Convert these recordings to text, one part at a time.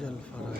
عجل fridge.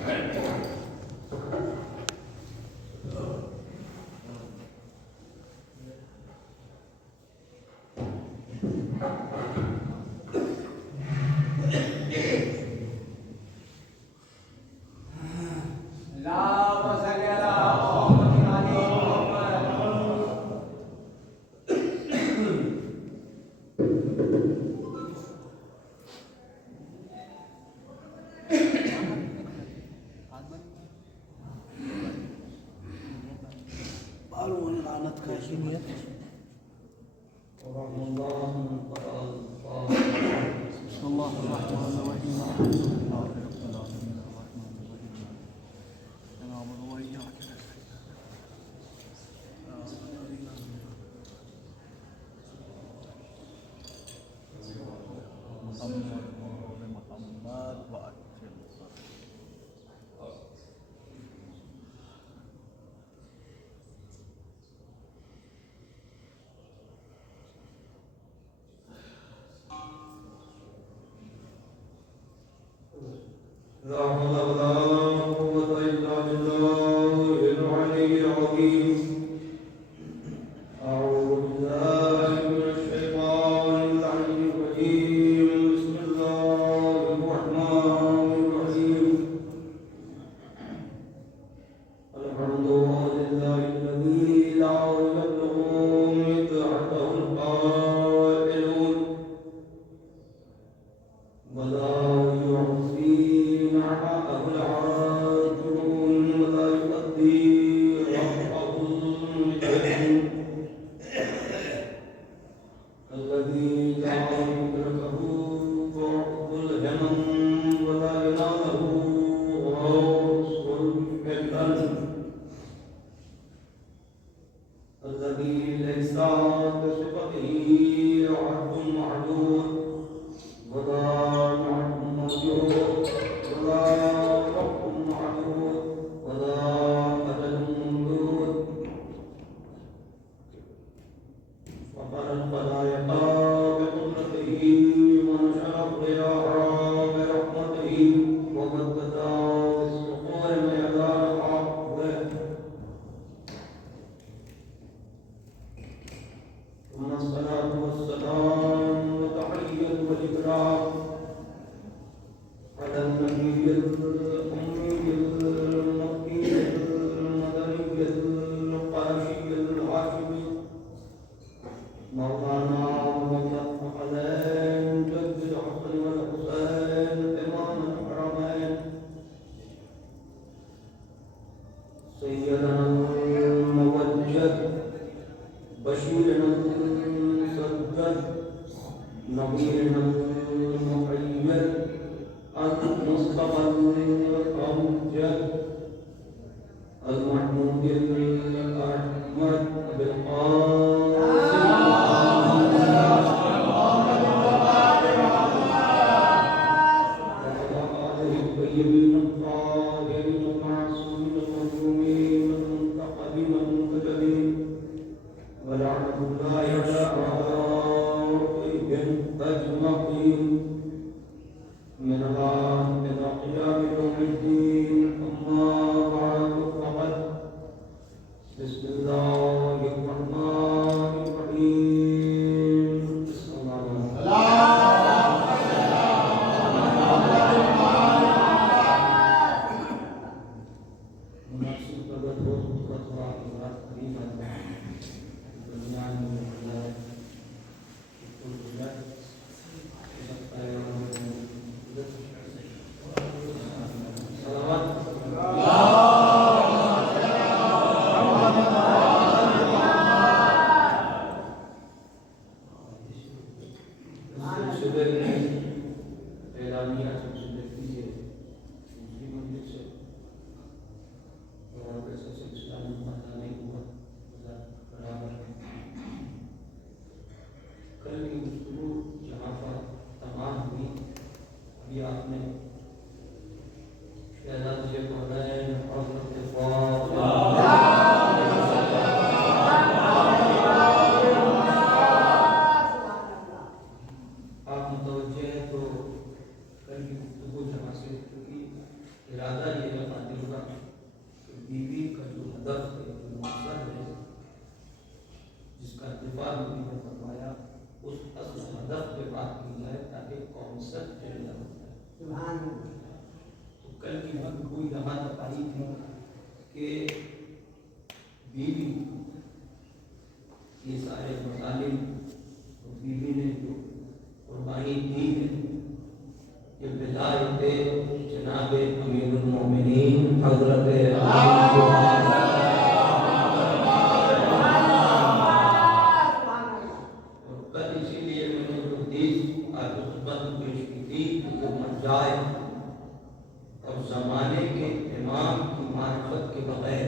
لا حول ولا قوة إلا بالله العلي العظيم. أعوذ بالله من الشيطان اللعين الرجيم. بسم الله الرحمن الرحيم. الحمد لله الذي لا يبلغ مدحته القائلون ولا يعصي نعمته العاجلون ولا يؤدي حقه المجرمون. الذي جعل مدركه بعض الهمم ولا يناله غوص الفتن. الذي ليس بصفته عبد معدود ولا نعم موجود ولا رب معبود ولا أجل ممدود. وقال الخلائق بقدرته ونشر الضياء برحمته ومدد الصخور ميدان عقبه. ثم الصلاة والسلام وتحية والإكرام على النبي الأمي المكي المدني القرشي الهاشمي مولانا ومولى الثقلين جد الحسن والحسين إمام الحرمين سيدنا الموجد بشيرنا المسدد نبينا المحيي المصطفى الأمجد المحمود الأحمد بالقاسم وعلى آله الطيبين الطاهرين المعصومين المظلومين المنتقبين المنتجبين ولعنة الله على أعدائهم أجمعين من الآن إلى قيام يوم الدين. أما بعد فقد بسم الله الرحمن الرحيم. بسم الله مناسب قدر ہو خطوہ بات قریب ہے دنیا میں اللہ کل جلد ہدف پہ بات کی جائے تاکہ کانسیپٹ کلیئر ہو جائے. تو کل کی بات کوئی یہاں تک آئی تھی کہ بیوی یہ سارے مظالم بیوی نے جو قربانی دی ہے یہ ولایت جناب امیر المومنین حضرت جائے اور زمانے کے امام کی معرفت کے بغیر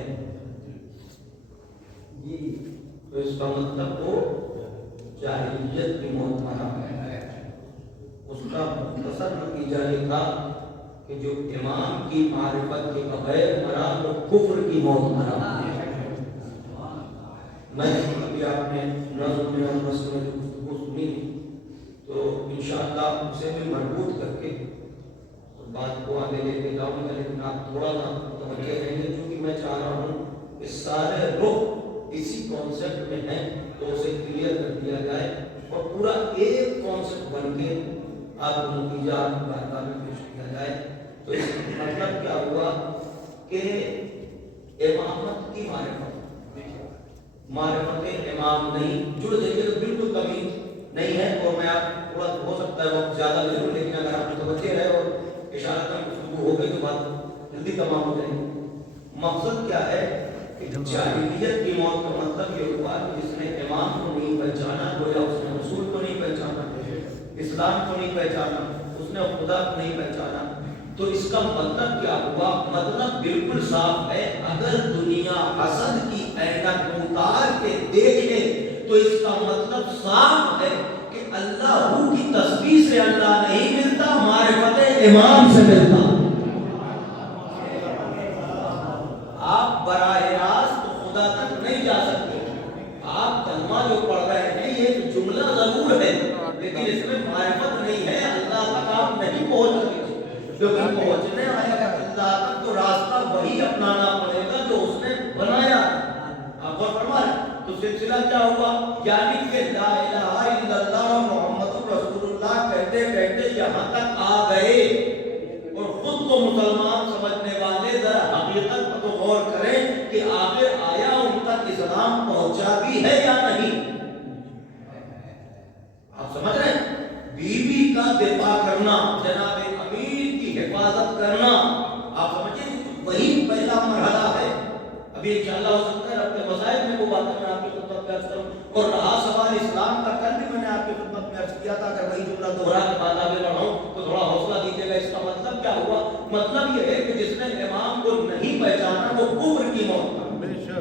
تو اس کا مطلب وہ جاہلیت کی موت مرا ہے. اس کا مختصر نتیجہ یہ تھا کہ جو امام کی معرفت کے بغیر مرا وہ کفر کی موت مرا. میں ابھی آپ نے نظم میں گفتگو سنی تو انشاءاللہ اسے بھی مربوط کر کے بات کو آگے لے کے جاؤں گا, لیکن آپ تھوڑا سا متوجہ رہیں گے کیونکہ میں چاہ رہا ہوں کہ سارے رخ اسی کانسیپٹ میں ہیں تو اسے کلیئر کر دیا جائے اور پورا ایک کانسیپٹ بن کے آپ کو نتیجہ آپ کی بارگاہ میں پیش کیا جائے. تو اس کا مطلب کیا ہوا کہ امامت کی معرفت امام نہیں جڑ جائیے تو بالکل کمی نہیں ہے. اور میں آپ تھوڑا ہو سکتا ہے وقت زیادہ لے لوں, لیکن اگر آپ متوجہ رہے اور اشارتاً گفتگو ہو گئی تو بات جلدی تمام ہو جائے گی. مقصد کیا ہے کہ جاہلیت کی موت کا مطلب یہ ہوا کہ جس نے امام کو نہیں پہچانا گویا اس نے رسول کو نہیں پہچانا, اسلام کو نہیں پہچانا, اس نے خدا کو نہیں پہچانا. تو اس کا مطلب کیا ہوا؟ مطلب بالکل صاف ہے. اگر دنیا حسد کی عینک اتار کے دیکھ لے تو اس کا مطلب صاف ہے کہ اللہ کی تسبیح سے اللہ نہیں ملتا, معرفت امام سے ملتا. آپ براہ راست خدا تک نہیں جا سکتے. آپ کلمہ جو پڑھ رہے ہیں یہ جملہ ضرور ہے لیکن اس میں معرفت نہیں ہے, اللہ تک آپ نہیں پہنچ سکتے. لیکن پہنچنے آیا کہ اللہ تک تو راستہ وہی اپنانا پڑے گا جو اس نے بنایا. آپ کو فرما رہے تو سلسلہ کیا ہوا, یعنی کہ لا الہ الا اللہ محمد رسول اللہ کہتے کہتے یہاں تک آ گئے اور خود کو مسلمان سمجھنے والے ذرا حقیقت پر تو غور کریں کہ آخر آیا ان تک اسلام پہنچا بھی ہے یا نہیں. آپ سمجھ رہے ہیں, بیوی کا دفاع کرنا, جناب امیر کی حفاظت کرنا, آپ سمجھیں وہی پہلا مرحلہ ہے. ابھی انشاءاللہ ہو سکتا ہے اپنے مسائل میں وہ باتیں میں آپ کی خدمت میں عرض کروں. اور رہا سوال اسلام کا, کل بھی میں نے آپ کی خدمت میں عرض کیا تھا اگر وہی جملہ دوہرا کے بعد آگے بڑھاؤں تو تھوڑا حوصلہ دیجیے گا. اس کا مطلب کیا ہوا؟ مطلب یہ ہے کہ جس نے امام کو نہیں پہچانا وہ کفر کی موت مرا.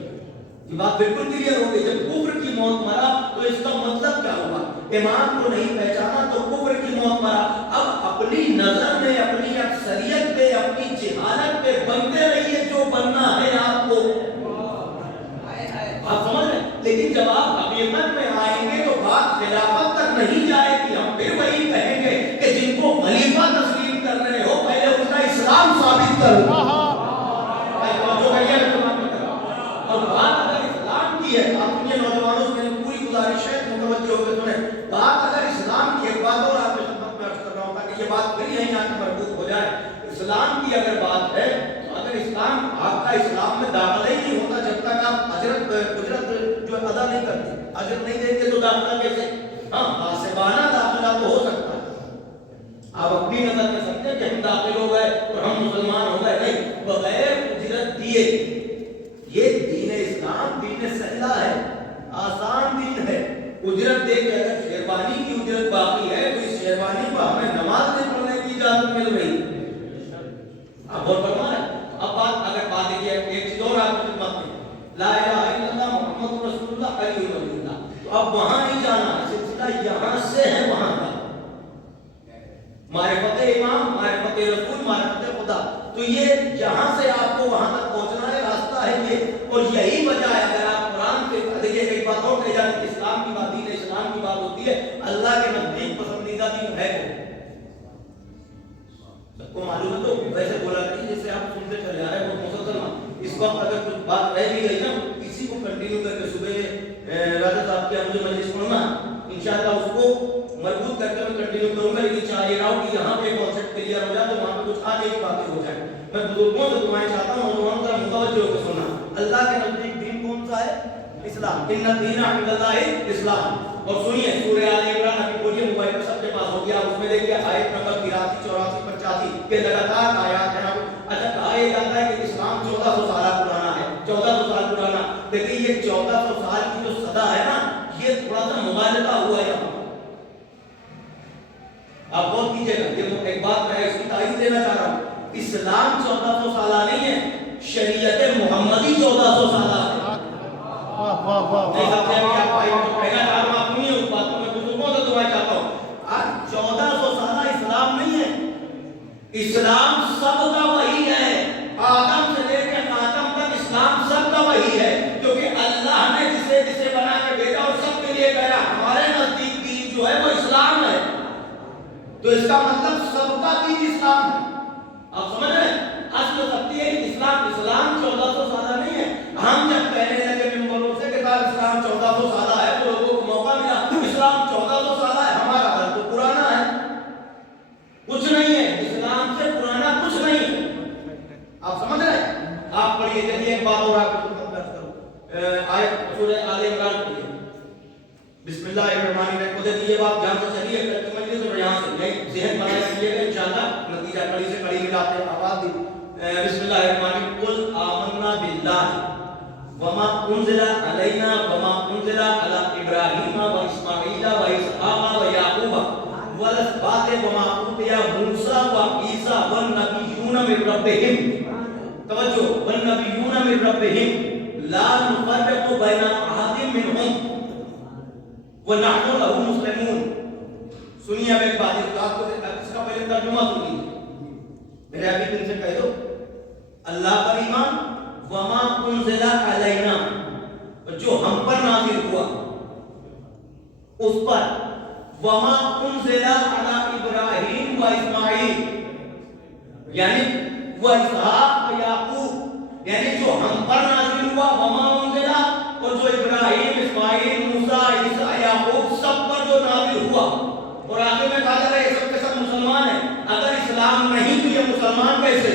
یہ بات بالکل کلیئر ہو گئی. جب کفر کی موت مرا تو اس کا مطلب کیا ہوا؟ امام کو نہیں پہچانا تو کفر کی موت مرا. اب اپنی نظر میں, اپنی اکثریت پہ, اپنی جہالت پہ بنتے رہیے جو بننا ہے آپ کو. آپ سمجھ رہے ہیں, لیکن جب آپ حقیقت میں آئیں گے تو بات خلافت تک نہیں جائے گی. ہم پھر وہی کہیں گے کہ جن کو خلیفہ تسلیم کر رہے ہو پہلے ان کا اسلام ثابت کرو. اور بات اگر اسلام کی ہے, آپ سنیے نوجوانوں سے میری پوری گزارش ہے, متوجہ ہو کے سنیں. بات اگر اسلام کی, ایک بات اور آپ کی خدمت میں عرض کر رہا ہوں تاکہ یہ بات پھر یہیں آ کے مربوط ہو جائے. اسلام کی اگر بات ہے تو اگر اسلام, آپ کا اسلام میں داخلہ ہی نہیں ہوتا جب تک آپ اجرت جو ادا نہیں کرتے, اجر نہیں دیں گے تو داخلہ کیسے؟ ہاں, حاسبانہ داخلہ تو ہو سکتا ہے. آپ اپنی نظر میں سمجھیں کہ ہم داخل ہو گئے اور ہم مسلمان ہو گئے, نہیں, بغیر اجرت دیے. یہ دین اسلام دین سہلا ہے, آسان دین ہے. اجرت دے کے اگر شیروانی کی اجرت باقی ہے تو اس شیروانی کو ہمیں نماز نہیں پڑھنے کی اجازت مل رہی. آپ غور فرما رہے ہیں. اب بات اگر بات ہے ایک چیز اور آپ کی خدمت میں, لا الہ الا اللہ محمد رسول اللہ علی ولی اللہ, تو اب وہاں نہیں جانا, سلسلہ یہاں سے ہے وہاں کا. معرفت امام, معرفت رسول, معرفت خدا, تو یہ جہاں سے آپ کو وہاں تک پہنچنا ہے راستہ ہے یہ. اور یہی وجہ ہے اگر آپ قرآن سے دیکھیے, ایک بات اور کہی جاتی ہے, اسلام کی بات, دین اسلام کی بات ہوتی ہے, اللہ کے نزدیک پسندیدہ دین ہے وہ. سب کو معلوم ہے تو ویسے بولا کریں جیسے آپ سنتے چلے آ رہے ہیں بہت مسلسل. اس وقت اگر کچھ بات رہ بھی گئی نا, اسی کو کنٹینیو کر کے صبح راجہ صاحب کے مجھے مجلس پڑھنا انشاءاللہ اس کو مربوط آگے کی باتیں ہو جائیں. میں بزرگوں سے دعائیں چاہتا ہوں، نوجوانوں کا متوجہ ہو کے سننا. اللہ کے نزدیک دین کون سا ہے؟ اسلام. ان الدین عند اللہ اسلام. اور سنیے سورہ آل عمران ابھی بولیے موبائل پہ سب کے پاس ہو گیا، اس میں دیکھیے آیت نمبر 83 84 85 کے لگاتار آیات ہیں. اچھا کہا یہ جاتا ہے کہ اسلام 1400 سال پرانا ہے، 1400 سال پرانا. لیکن یہ 1400 سال کی جو صدا ہے نا، یہ تھوڑا سا مغالطہ ہوا ہے یہاں. آپ غور کیجیے گا، یہ ایک بات میں اس کی تائید دینا چاہ رہا ہوں. اسلام 1400 سالہ نہیں ہے، شریعت محمدی 1400 سالہ ہے. نہیں سمجھے ابھی آپ بھائی میں تو کہنا چاہ رہا ہوں، آپ نہیں اس بات کو میں بزرگوں سے دعائیں چاہتا ہوں. آج 1400 سالہ اسلام نہیں ہے. اسلام سب کا وہی ہے، آدم سے لے کے خاتم تک اسلام سب کا وہی ہے. کیونکہ اللہ نے جسے جسے بنا کے بھیجا اور سب کے لیے کہا ہمارے نزدیک دین جو ہے وہ اسلام ہے. تو اس کا مطلب سب کا دین اسلام ہے. آپ سمجھ رہے ہیں؟ اصل سب یہ اسلام 1400 سالہ نہیں ہے. ہم جب کہنے لگے ممبروں سے کہ اسلام 1400 سالہ ہے تو لوگوں کو موقع ملا اسلام 1400 سالہ ہے، ہمارا گھر تو پرانا ہے. کچھ نہیں ہے، اسلام سے پرانا کچھ نہیں ہے. آپ سمجھ رہے ہیں؟ آپ پڑھیے. چلیے ایک بات اور آپ کو خدمت کروں. آیت سورہ آل عمران پڑھیے. بسم اللہ الرحمن الرحیم. خود یہ بات جان سے چلیے کہ مجلس اور یہاں سے نہیں ذہن بنا لیجیے گا انشاءاللہ. نتیجہ کڑی سے کڑی ملاتے ہیں. آواز دی. بسم اللہ الرحمن الرحیم. قل آمنا باللہ وما انزل علینا وما انزل علی ابراہیم و اسماعیل و اسحاق و یعقوب والاسباط وما اوتی موسیٰ و عیسیٰ والنبیون من ربہم. توجہ، والنبیون من ربہم لا نفرق بین احد منہم وَنَحْنُ لَهُ مُسْلِمُونَ. سنیے اب ایک بات، اس کا پہلے ترجمہ سنیے. میرے ابھی دن سے کہہ دو اللہ پر ایمان، وَمَا أُنزِلَ عَلَيْنَا جو ہم پر نازل ہوا اس پر، وَمَا أُنزِلَ عَلَى إِبْرَاهِيمَ وَإِسْمَاعِيلَ یعنی وَإِسْحَاقَ وَيَعْقُوبَ یعنی جو ہم پر نازل ہوا وَمَا أُنزِلَ اور جو ابراہیم، اسماعیل، موسیٰ، عیسیٰ، یعقوب سب پر جو نازل ہوا. اور آخر میں کہا جا رہا ہے یہ سب کے سب مسلمان ہیں. اگر اسلام نہیں تو یہ مسلمان کیسے؟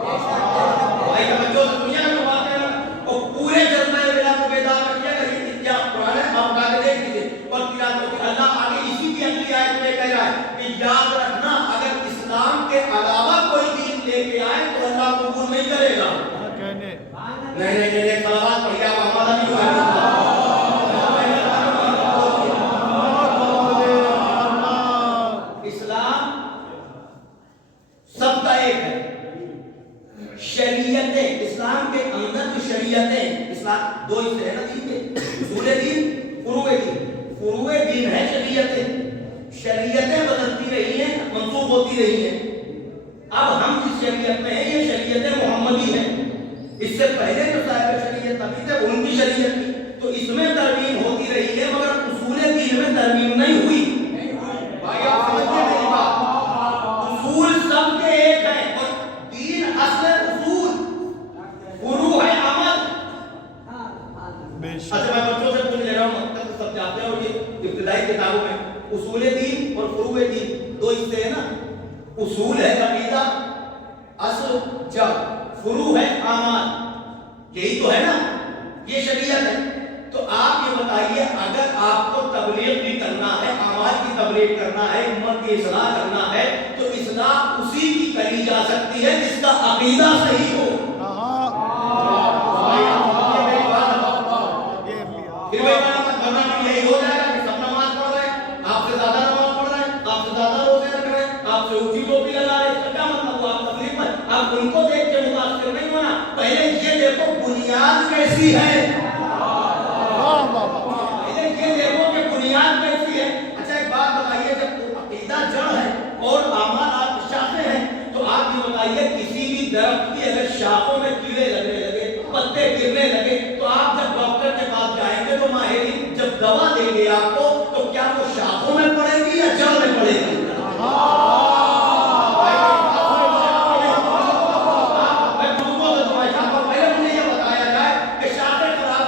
بھائی توجہ سے دنیا میں بات ہے اور پورے جلمہ ولا کو بیدار رکھیے گا. یہ کیا قرآن ہے آپ کا کے دیکھ لیجیے. اور تلاوت کہ اللہ آگے اسی کی اگلی آیت میں کہہ رہا ہے کہ یاد رکھنا اگر اسلام کے علاوہ کوئی دین لے کے آئے تو اللہ قبول نہیں کرے گا. نہیں سلامات پڑھیے آپ ہمارا نہیں ہوا. اسلام سب کا ایک ہے. شریعتیں اسلام کے اندر جو شریعتیں، اسلام دو حصے ہیں نا دین کے، اصول دین، فروع دین. فروع دین ہے شریعتیں. شریعتیں بدلتی رہی ہیں، منسوخ ہوتی رہی ہیں. اب ہم جس شریعت میں ہیں یہ شریعت محمدی ہے. اس سے پہلے جو صاحب شریعت نبی تھے ان کی شریعت تھی تو اس میں ترمیم ہوتی رہی ہے مگر اصول دین میں ترمیم نہیں ہوئی. بھائی آپ سمجھتے میری بات؟ اصول سب کے ایک ہیں اور دین اصل اصول، فروع ہے عمل. اچھا میں بچوں سے پوچھ لے رہا ہوں، مطلب سب جانتے ہیں اور یہ ابتدائی کتابوں میں اصول دین اور فروع دین دو حصے ہیں نا. اصول ہے عقیدہ، اصل جب، فروع ہے اعمال. یہی تو ہے نا، یہ شریعت ہے. تو آپ یہ بتائیے اگر آپ کو تبلیغ بھی کرنا ہے، اعمال کی تبلیغ کرنا ہے، امت کی اصلاح کرنا ہے تو اصلاح اسی کی کری جا سکتی ہے جس کا عقیدہ صحیح ہو. پھر وہ کرنا یہی ہو جائے گا کہ سب نماز پڑھ رہے ہیں، آپ سے زیادہ نماز پڑھ رہے ہیں، آپ سے زیادہ روزے رکھ رہے ہیں، آپ سے اونچی ٹوپی لگا رہے ہیں. اس کا کیا مطلب ہوا؟ آپ تکلیف میں آپ ان کو دیکھ کے متاثر نہیں ہونا. پہلے یہ دیکھو بنیاد کیسی ہے، پہلے یہ دیکھو کہ بنیاد کیسی ہے. اچھا ایک بات بتائیے، جب عقیدہ جڑ ہے اور اعمال شاخیں ہیں تو آپ یہ بتائیے کسی بھی درخت کی اگر شاخوں میں کیڑے لگنے لگے، پتے گرنے لگے تو آپ جب ڈاکٹر کے پاس جائیں گے تو ماہرین جب دوا دیں گے آپ کو تو کیا وہ شاخوں میں پڑے گی یا جڑ میں پڑے گی؟ میں بزرگوں سے دعائیں چاہتا ہوں پہلے مجھے یہ بتایا جائے کہ شاخیں خراب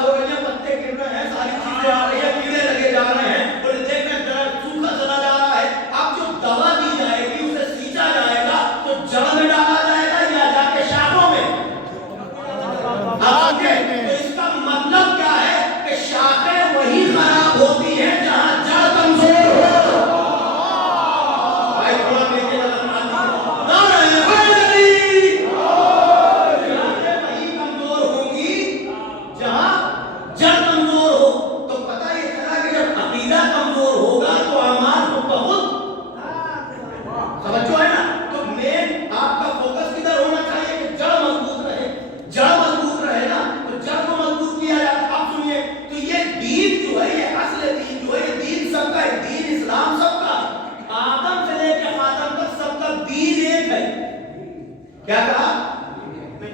کیا کہا؟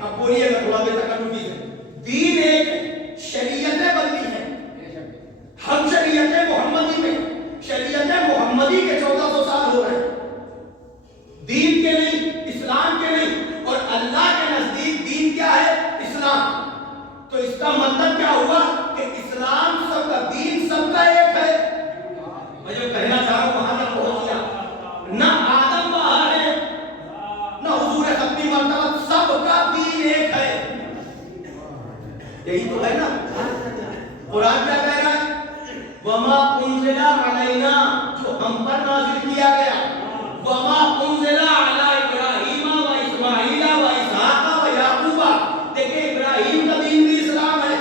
اب بولیے گا تھوڑا بے تکلفی سے. دین ایک ہے، شریعتیں بدلی ہیں. ہم شریعت محمدی میں، شریعت محمدی کے 1400 سال ہو رہے ہیں، دین کے نہیں، اسلام کے نہیں. اور اللہ کے نزدیک دین کیا ہے؟ اسلام. تو اس کا مطلب کیا ہوا کہ اسلام سب کا، دین سب کا ایک ہے. میں جو کہنا چاہ رہا ہوں وہاں تک پہنچ گیا. نہ آدم باہر ہے، نہ حضور ختمی مرتبہ، سب کا دین ایک ہے. یہی تو ہے نا. قرآن کیا کہہ رہا ہے؟ وما انزل علینا، جو ہم پر نازل کیا گیا. وما انزل علی ابراہیم و اسماعیل و اسحاق و یعقوب. دیکھیں ابراہیم کا دین بھی اسلام ہے.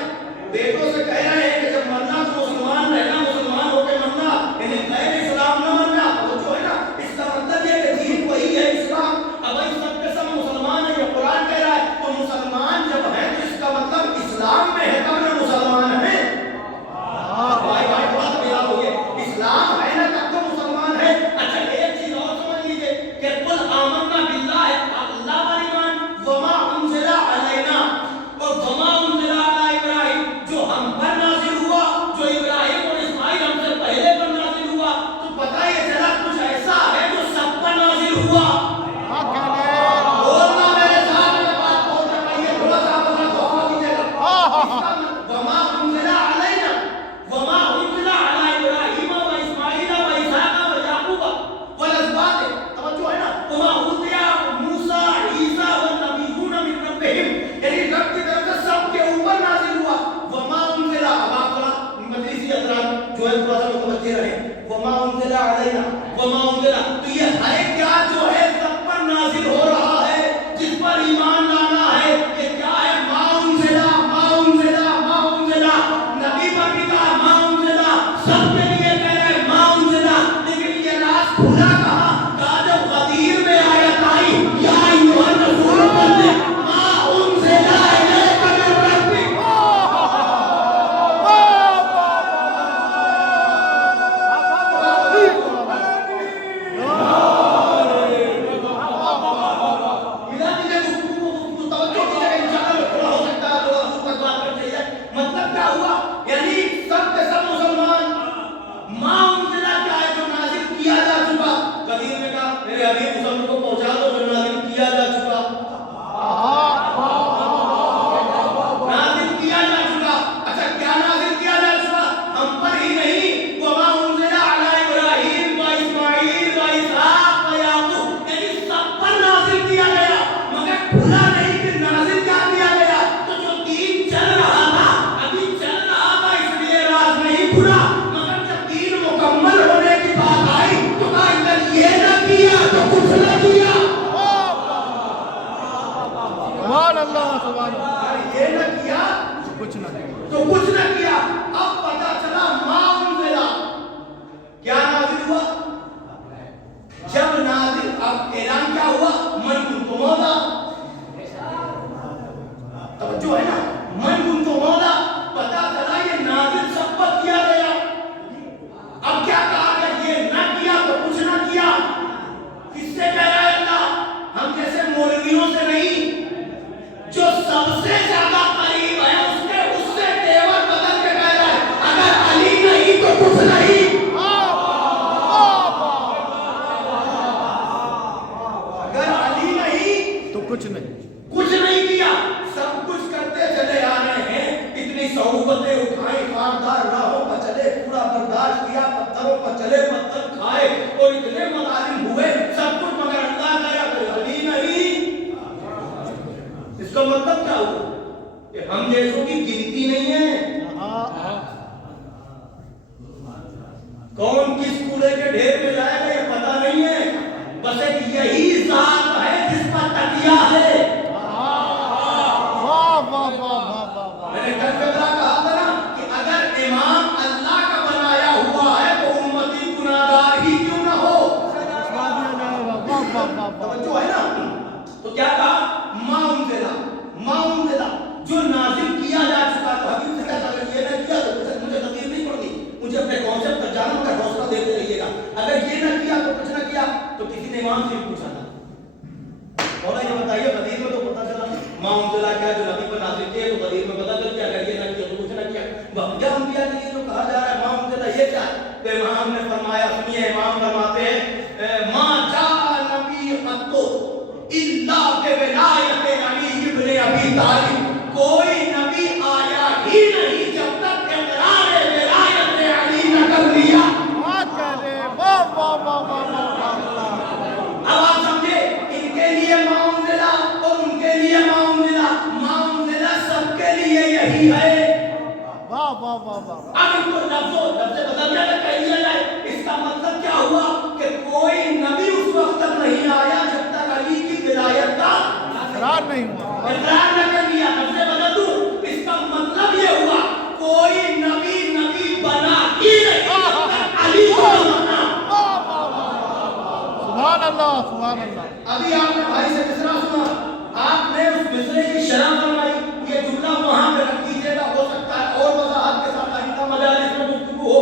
بیٹوں سے کہہ رہے ہیں کہ جب مرنا تو مسلمان رہنا، مسلمان ہو کے مرنا، یعنی غیر اسلام نہ مرنا. وہ جو ہے نا، اس کا مطلب یہ کہ دین وہی ہے اسلام. اب اس سب کے سب مسلمان ہیں، یہ قرآن کہہ رہا ہے. تو مسلمان جب ہیں تو اس کا مطلب اسلام میں ہے تب نہ مسلمان ہیں. بھائی بھائی تھوڑا سا یاد ہو گیا، اسلام ہے نا تب تو مسلمان ہے. اچھا ایک چیز اور سمجھ لیجیے کہ قل آمنا باللہ، اللہ پر ایمان، وما انزل علینا، اور وما انزل علی ابراہیم، جو ہم پر نازل ہوا، جو ابراہیم اور اسماعیل ہم سے پہلے پر نازل ہوا. تو پتہ یہ چلا کچھ ایسا ہے جو سب پر نازل ہوا. بولنا میرے ساتھ میں بات بول رہا ہے، یہ تھوڑا سا آپ اپنا حوصلہ دیجیے گا. وما انزل علینا، وما انزل علی ابراہیم و اسماعیل و اسحاق و یعقوب والاسباط. توجہ ہے نا. وما اوتیا موسیٰ عیسیٰ والنبیون من ربہم، یعنی رب کی طرف سے سب کے اوپر نازل ہوا. وما انزل، اب آپ ذرا مجلسی حضرات جو ہے تھوڑا سا متوجہ رہیں. وما انزل علینا، وما انزل، تو یہ ہے کیا جو ہے سب پر نازل ہو رہا ہے، جس پر ایمان لانا ہے. یہ کیا ہے؟ ما انزل، ما انزل، ما انزل. نبی پر بھی کہا ما انزل، سب کے لیے کہہ رہے ہیں ما انزل. لیکن یہ راز کھلا کہاں؟ کہا جب غدیر میں آیت آئی یا ایھا الرسول بلغ ما انزل الیک من ربک. ملا دیجیے گفتگو کو، توجہ دیجیے گا، انشاءاللہ تھوڑا ہو سکتا ہے لوگ حضور تک بات کرتے ہیں. مطلب کیا ہوا؟ یعنی سب کے سب مسلمان. ما انزل کیا ہے؟ جو نازل کیا جا چکا. قدیر میں کہا میرے حبیب مسلم کو پہنچا دو جو نازل کیا جا چکا. نازل کیا جا چکا. اچھا کیا نازل کیا جا چکا؟ ہم پر ہی نہیں. وما انزل علی ابراہیم و اسماعیل و اسحاق و یعقوب، یعنی سب پر نازل کیا گیا. مگر کھلا نہیں کہ نازل کیا کیا گیا. تو جو دین چل رہا تھا، ابھی چل رہا تھا، اس لیے راز نہیں کھلا. مگر جب دین مکمل ہونے کی بات آئی تو کہا اگر یہ نہ کیا تو کچھ نہ کیا. سبحان اللہ، سبحان اللہ. اگر یہ نہ کیا کچھ نہ تو کچھ نہ کیا. اب پتا چلا ما انزل کیا نازل ہوا. جب نازل، اب اعلان کیا ہوا؟ من کنت مولا. توجہ ہے نا. من کنت مولا، پتا چلا یہ نازل سب پر کیا گیا. اب کیا کہا گیا؟ یہ نہ کیا تو کچھ نہ کیا. کس سے کہہ رہا ہے اللہ؟ ہم جیسے مولویوں سے نہیں. جو سب سے زیادہ قریب ہے اس سے تیور بدل کے کہہ رہا ہے اگر علی نہیں تو کچھ نہیں. اگر علی نہیں تو کچھ نہیں. کچھ نہیں کیا. سب کچھ کرتے چلے آ رہے ہیں. اتنی صعوبتیں اٹھائیں، خاردار راہوں پر چلے، پورا برداشت کیا، پتھروں پر چلے، پتھر کھائے، اور اتنے مظالم ہوئے، سب کچھ. مگر اللہ کا یا علی نہیں. اس کا مطلب کیا ہوا؟ کہ ہم جیسوں کی گنتی نہیں ہے. کون کس کوڑے کے ڈھیر میں جائے گا یہ پتہ نہیں ہے. بس ایک یہی ذات ہے جس پر تکیہ ہے. میں نے کل فکرہ کہا تھا نا کہ اگر امام اللہ کا بنایا ہوا ہے تو امتی گناہگار ہی کیوں نہ ہو. توجہ ہے نا. تو کیا کہا؟ ما انزل، ما انزل، جو نازل کیا جا چکا. تو حبیب سے کہتا اگر یہ نہ کیا تو مجھے تکلیف نہیں پڑ گئی. مجھے اپنے کانسیپٹ تک جانا کا حوصلہ دیتے رہیے گا. اگر یہ نہ کیا تو کچھ نہ کیا. تو کسی نے امام سے پوچھا تھا مولا یہ بتائیے اللہ سبحان اللہ. ابھی آپ نے بھائی سے مصرع سنا، آپ نے اس مصرے کی شرح فرمائی، یہ جملہ وہاں پہ رکھ دیجیے گا، ہو سکتا ہے اور وضاحت کے ساتھ آئندہ مجالس میں گفتگو ہو.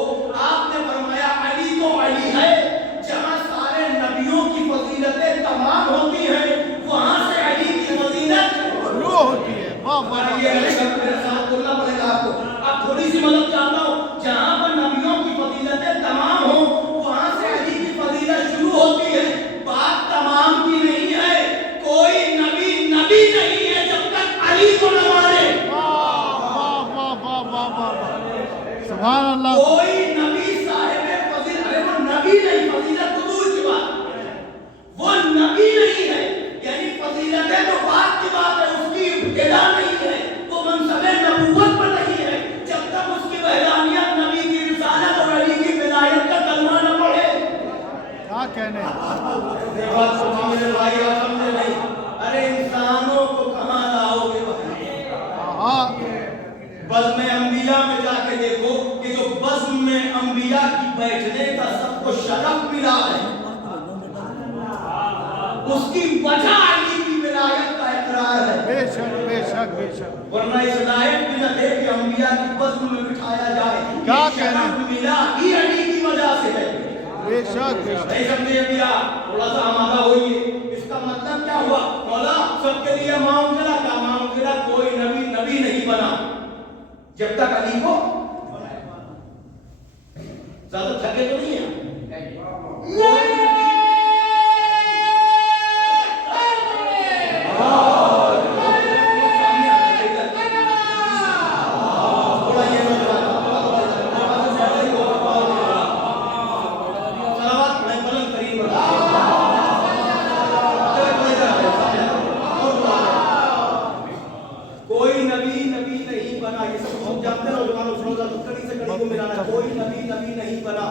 آپ نے فرمایا علی تو علی ہے، جہاں سارے نبیوں کی فضیلتیں تمام ہوتی ہیں وہاں سے علی کی فضیلت شروع ہوتی ہے. واہ واہ. یہ میرے ساتھ بولنا پڑے گا آپ کو. اب تھوڑی سی مدد چاہتا ہوں، جہاں پر نبیوں کی فضیلتیں تمام ہوں وہاں سے علی کی فضیلت شروع ہوتی ہے. بات تمام کی نہیں ہے، کوئی نبی نبی نہیں ہے جب تک علی کو نہ مانے. واہ واہ واہ واہ واہ. سبحان اللہ. کوئی نبی صاحب فضیلت، ارے وہ نبی نہیں، فضیلت تو دور کی بات، وہ نبی نہیں ہے. یعنی فضیلتیں تو بات کی بات ہے، اس کی ابتدا نہیں ہے، وہ منصب نبوت پر نہیں ہے جب تک اس کی وحدانیت، نبی کی رسالت اور علی کی ولایت کا کلمہ نہ پڑھے. کیا کہنے. یہ بات سمجھے بھائی، آپ سمجھے نہیں؟ ارے انسانوں کو کہاں لاؤ گے بھائی؟ ہاں. بزم انبیاء میں جا کے دیکھو کہ جو بزم میں انبیاء کی بیٹھنے کا سب کو شرف ملا ہے، اس کی وجہ علی کی ولایت کا اقرار ہے. بے شک بے شک بے شک. ورنہ اس لائق بھی نہ تھے کہ انبیاء کی بزم میں بٹھایا جائے. کیا یہ کہنے. شرف ملا ہی علی کی وجہ سے ہے. بے شک بے شک. نہیں سمجھے بھیا؟ تھوڑا سا آمادہ ہوئیے. اس کا مطلب کیا ہوا؟ مولا سب کے لیے معاملہ کا معاملہ، کوئی نبی نبی نہیں بنا جب تک علی کو زیادہ تھکے تو نہیں ہے. کوئی نبی نبی نہیں بنا، یہ سب لوگ جانتے ہیں. نوجوانوں فروزہ تو کڑی سے کڑی کو ملانا. کوئی نبی نبی نہیں بنا،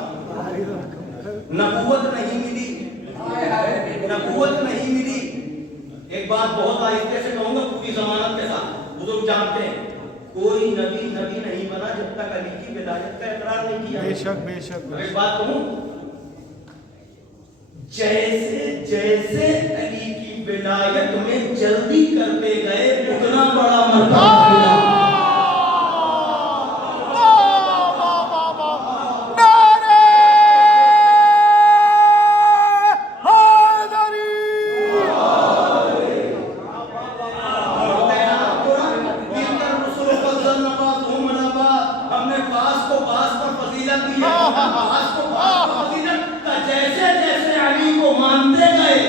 نبوت نہیں ملی، نبوت نہیں ملی. ایک بات بہت آہستہ سے کہوں گا پوری ضمانت کے ساتھ، بزرگ جانتے ہیں کوئی نبی نبی نہیں بنا جب تک علی کی ولایت کا اقرار نہیں کیا. بے شک بے شک. ایک بات کہوں، جیسے جیسے علی کی ولایت میں جلدی کرتے گئے اتنا بڑا مرتبہ ملا. ہم نے باس کو باس پر فضیلت دی ہے، باس کو باس پر فضیلت کا جیسے جیسے علی کو مانتے گئے.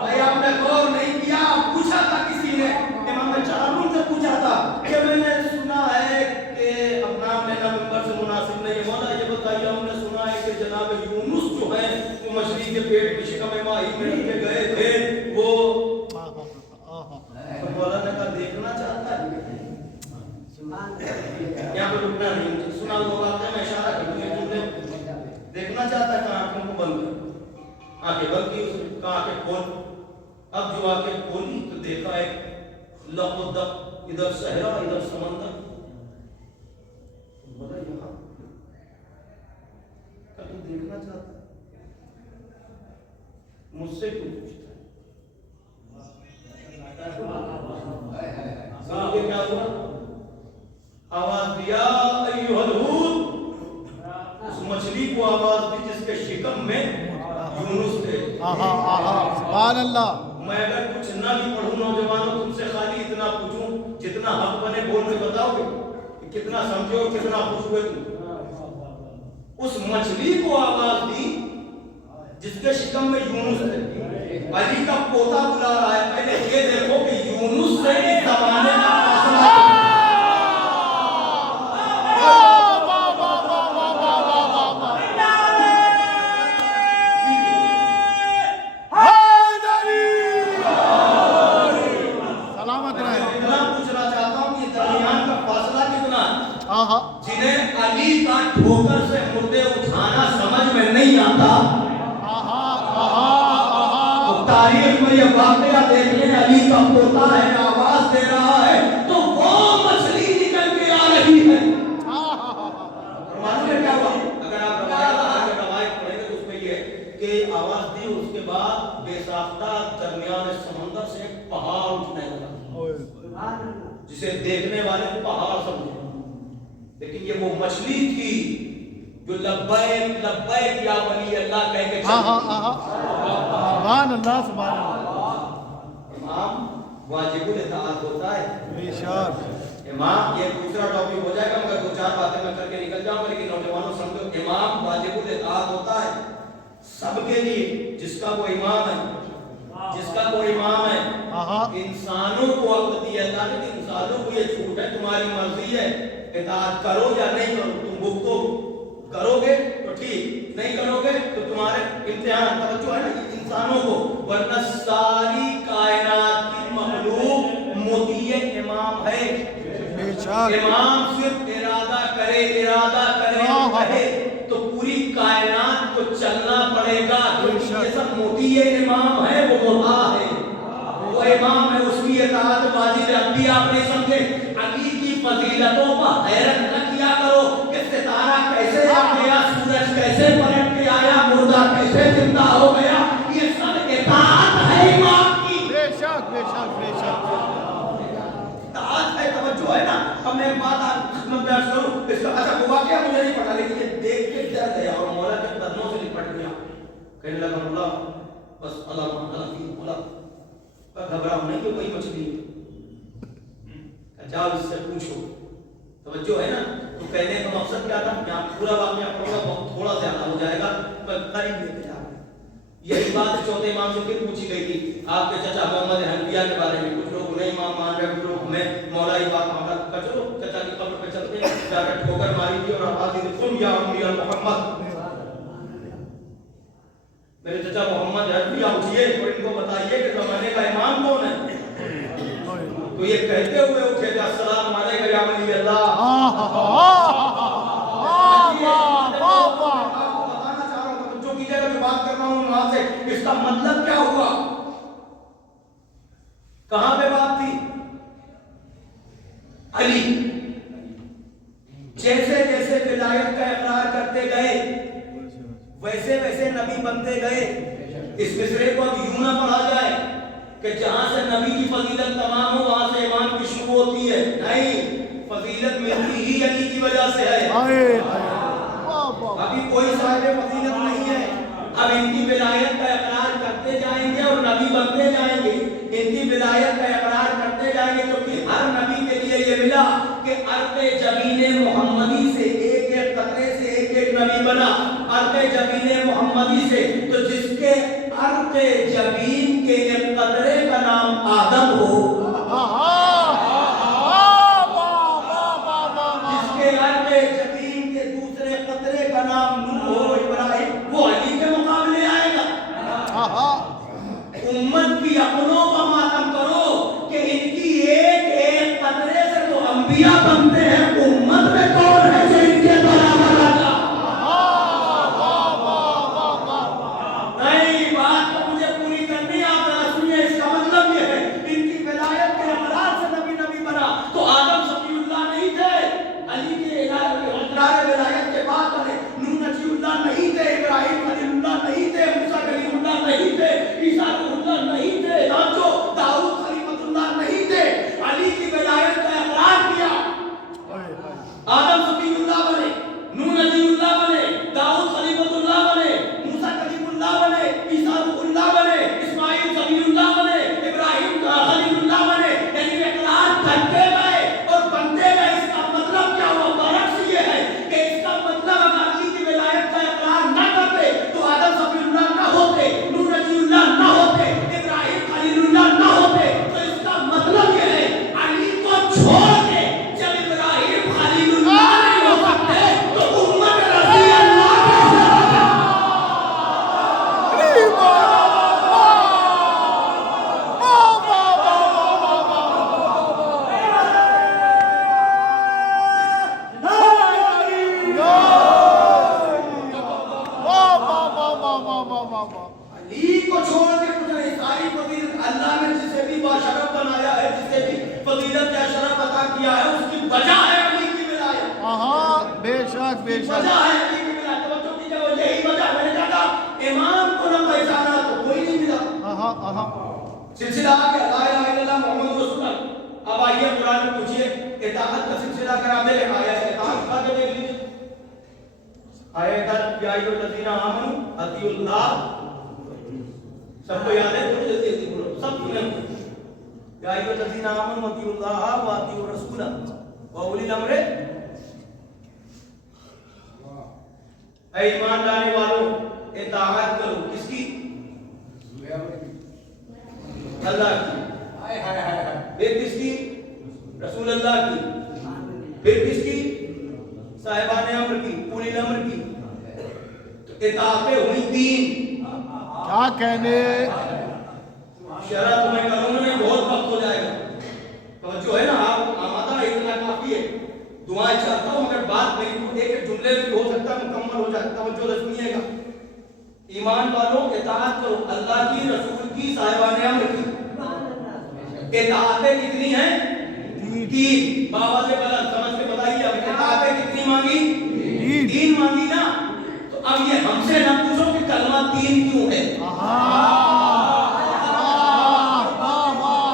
بھائی آپ نے غور نہیں کیا، پوچھا تھا کسی نے، امام چارون سے پوچھا تھا کہ میں نے سنا ہے کہ اب نام لینا ممبر سے مناسب نہیں ہے، مولا یہ بتائیے ہم نے سنا ہے کہ جناب یونس جو ہے وہ مچھلی کے پیٹ میں شکم ماہی میں رکھے گئے تھے، وہ مولا نے کہا دیکھنا چاہتا ہے. یہاں پہ رکنا نہیں، سنا ہوگا کہ میں اشارہ کروں گا، دیکھنا چاہتا ہے کہ آنکھوں کو بند کر. آنکھیں بند کی، اس نے کہا آنکھیں کھول. اب جو آنکھیں کھولی تو دیکھا ایک لق و دق، ادھر صحرا ادھر سمندر. بولا یہاں کہ تو دیکھنا چاہتا ہے، مجھ سے کیوں پوچھتا ہے؟ سنوگے کیا ہوا؟ آواز دیا ایوہ الہود، اس مچھلی کو آواز دی جس کے شکم میں یونس تھے. سبحان اللہ. میں اگر کچھ نہ بھی پڑھوں نوجوانوں تم سے خالی اتنا پوچھوں جتنا حق بنے بول میں بتاؤ گے کہ کتنا سمجھو اور کتنا خوش ہوئے تم. اس مچھلی کو آواز دی جس کے شکم میں یونس تھے. علی کا پوتا بلا رہا ہے، پہلے یہ دیکھو کہ یونس سے اس زمانے کا فاصلہ. جنہیں علی کا ٹھوکر سے مردے اٹھانا سمجھ میں نہیں آتا، تاریخ میں یہ واقعہ دیکھ لیں، علی کا پوتا ہے آواز دے رہا ہے تو وہ مچھلی نکل کے آ رہی ہے. معلوم ہے کیا ہوا؟ اگر آپ روایت پڑھیں گے تو اس میں یہ آواز دی، اس کے بعد بے ساختہ درمیان سمندر سے ایک پہاڑ اٹھنے لگا جسے دیکھنے والے پہاڑ سمجھے، لیکن یہ وہ مچھلی تھی جو لبیک لبیک یا ولی اللہ کہہ کے سبحان اللہ سبحان اللہ. امام واجب الاطاعت ہوتا ہے. بے شک. امام یہ دوسرا ٹاپک ہو جائے گا مگر دو چار باتیں میں کر کے نکل جاؤں گا، لیکن نوجوانوں سمجھو امام واجب الاطاعت ہوتا ہے سب کے لیے. جس کا وہ امام ہے، جس کا وہ امام ہے، انسانوں کو عقل دی ہے اللہ نے کہ انسانوں کو یہ چھوٹ ہے، تمہاری مرضی ہے اطاعت کرو یا نہیں کرو. تم گفتگو کرو گے تو ٹھیک، نہیں کرو گے تو تمہارے امتحان. توجہ ہے نا انسانوں کو، ورنہ ساری کائنات کی مخلوق مطیع امام ہے. امام صرف ارادہ کرے کہے تو پوری کائنات کو چلنا پڑے گا. یہ سب مطیع امام ہے، وہ مطاع ہے، وہ امام ہے، اس کی اطاعت واجب ہے. اب بھی آپ نہیں سمجھے. علی کی فضیلتوں پر حیرت نہ کیا کرو کہ ستارہ کیسے آ گیا، سورج کیسے پلٹ کے آیا، مردہ کیسے زندہ ہو گیا. یہ سب اطاعت ہے امام کی. بے شک بے شک بے شک اطاعت ہے. توجہ ہے نا. اب میں ایک بات آپ خدمت میں عرض کروں. اس کا اچھا وہ واقعہ مجھے نہیں پتا، لیکن یہ دیکھ کے ڈر گیا اور مولا کے قدموں سے لپٹ گیا. کہنے لگا مولا بس مولا گھبراؤ نہیں کہ کوئی مچھلی ہے، جاؤ اس سے پوچھو. توجہ ہے نا. تو کہنے کا مقصد کیا تھا؟ یہاں پورا واقعہ پڑھوں گا بہت تھوڑا زیادہ ہو جائے گا، پر قریب لے کے جا رہا ہے. یہی بات چوتھے امام سے پھر پوچھی گئی تھی آپ کے چچا محمد حنفیہ کے بارے میں. کچھ لوگ انہیں امام مان رہے، کچھ لوگ میں مولا یہ بات مان رہا. چلو چچا کی قبر پہ چلتے ہیں. جا کر ٹھوکر ماری تھی اور آواز دی تھی تم یا امی محمد. میرے چچا محمد حنفیہ اٹھیے اور ان کو بتائیے کہ زمانے کا امام کون ہے. تو یہ کہتے ہوئے اٹھے کہ السلام علیکم یا ولی اللہ. بتانا چاہ رہا ہوں جو کی جگہ میں بات کر رہا ہوں وہاں سے اس کا مطلب کیا ہوا، کہاں پہ بات تھی. علی جیسے جیسے ولایت کا اقرار کرتے گئے ویسے ویسے نبی بنتے گئے. اس مصرے کو اب یوں نہ پڑھا جائے کہ جہاں سے نبی کی فضیلت تمام ہو وہاں سے امام کی شروع ہوتی ہے. نہیں، فضیلت ملتی ہی علی کی وجہ سے ہے. ابھی کوئی صاحب فضیلت نہیں ہے. اب ان کی ولایت کا اقرار کرتے جائیں گے اور نبی بنتے جائیں گے. ان کی ولایت کا اقرار کرتے جائیں گے کیونکہ ہر نبی کے لیے یہ ملا کہ عرق جبین محمدی سے ایک ایک قطرے سے ایک ایک نبی بنا. عرق جبین محمدی سے تو جس کے عرق جبین کے ایک قطرے کا نام آدم ہو، جس کے عرق جبین کے دوسرے قطرے کا نام نوح ہو، ابراہیم، وہ علی کے مقابلے آئے گا. امت کی اپنوں کا ماتم کرو کہ ان کی ایک ایک قطرے سے تو انبیاء بنتے ہیں. امت میں کون ہے جو ان کے برابر آتا؟ نہیں، بات تو مجھے پوری کرنی ہے. آپ ذرا سنیے. اس کا مطلب یہ ہے ان کی ولایت کے اقرار سے نبی بنا. تو آدم صفی اللہ نہیں تھے، علی کے اقرار ولایت کے بعد بنے. نوح نجی اللہ نہیں تھے، ابراہیم خلیل اللہ نہیں تھے، موسیٰ کلیم اللہ نہیں تھے، عیسیٰ روح اللہ نہیں تھے، داؤد خلیفۃ اللہ نہیں تھے. علی کی ولایت کا اقرار کیا. آدم صفی اللہ بنے، نوح نجی اللہ بنے، داؤد خلیفۃ اللہ بنے، موسیٰ کلیم اللہ بنے، عیسیٰ روح اللہ بنے، اسماعیل صفی اللہ بنے، ابراہیم خلیل اللہ بنے. یعنی اقرار کرتے گئے اور بنتے گئے. اس کا مطلب کیا ہوا؟ برعکس یہ ہے کہ اس کا مطلب اگر علی کی ولایت کا اقرار نہ کرتے تو آدم صفی اللہ نہ ہوتے، نوح نجی اللہ نہ ہوتے، ابراہیم خلیل اللہ نہ ہوتے. تو اس کا مطلب یہ ہے علی کو چھوڑ کے جب ابراہیم خلیل اللہ نہیں ہو سکتے تو امت رضی اللہ علی کو چھوڑ کے کچھ نہیں. ساری فضیلت اللہ نے جسے بھی باشرف بنایا ہے، جسے بھی فضیلت یا شرف عطا کیا ہے، اس کی وجہ ہے علی کی ولایت. بے شک بے شک وجہ ہے علی کی ولایت. توجہ کیجیے، یہی وجہ. میں نے کہا امام کو سلسلہ آ گیا لا الہ الا اللہ محمد رسول اللہ. اب آئیے قرآن میں پوچھیے اطاعت کا سلسلہ اگر آپ دے آیا اطاعت کا دیکھ لیجیے. آیت یا ایھا الذین آمنوا اطیعوا اللہ. سب کو یاد ہے؟ تھوڑی جلدی جلدی بولو سب سنیں. یا ایھا الذین آمنوا اطیعوا اللہ واطیعوا الرسول واولی الامر. اے ایمان لانے والوں اطاعت کرو. کس کی؟ اللہ کی. پھر کس کی؟ رسول اللہ کی. پھر کس کی؟ صاحبان امر کی، اولی الامر کی. اطاعتیں ہوئی تین. کیا کہنے. شرح تمہیں کروں گا نہیں بہت وقت ہو جائے گا. توجہ ہے نا آپ آمادہ اتنا کافی ہے. دعائیں چاہتا ہوں مگر بات میری ایک جملے میں ہو سکتا ہے مکمل ہو جائے. توجہ سے سنیے گا. ایمان والوں اطاعت کرو اللہ کی، رسول کی، صاحبان امر کی. اطاعتیں کتنی ہیں؟ تین. بابا سے بلند سمجھ کے بتائیے. اب اطاعتیں کتنی مانگی؟ تین مانگی نا. تو اب یہ ہم سے نہ پوچھو کہ کلمہ تین کیوں ہے.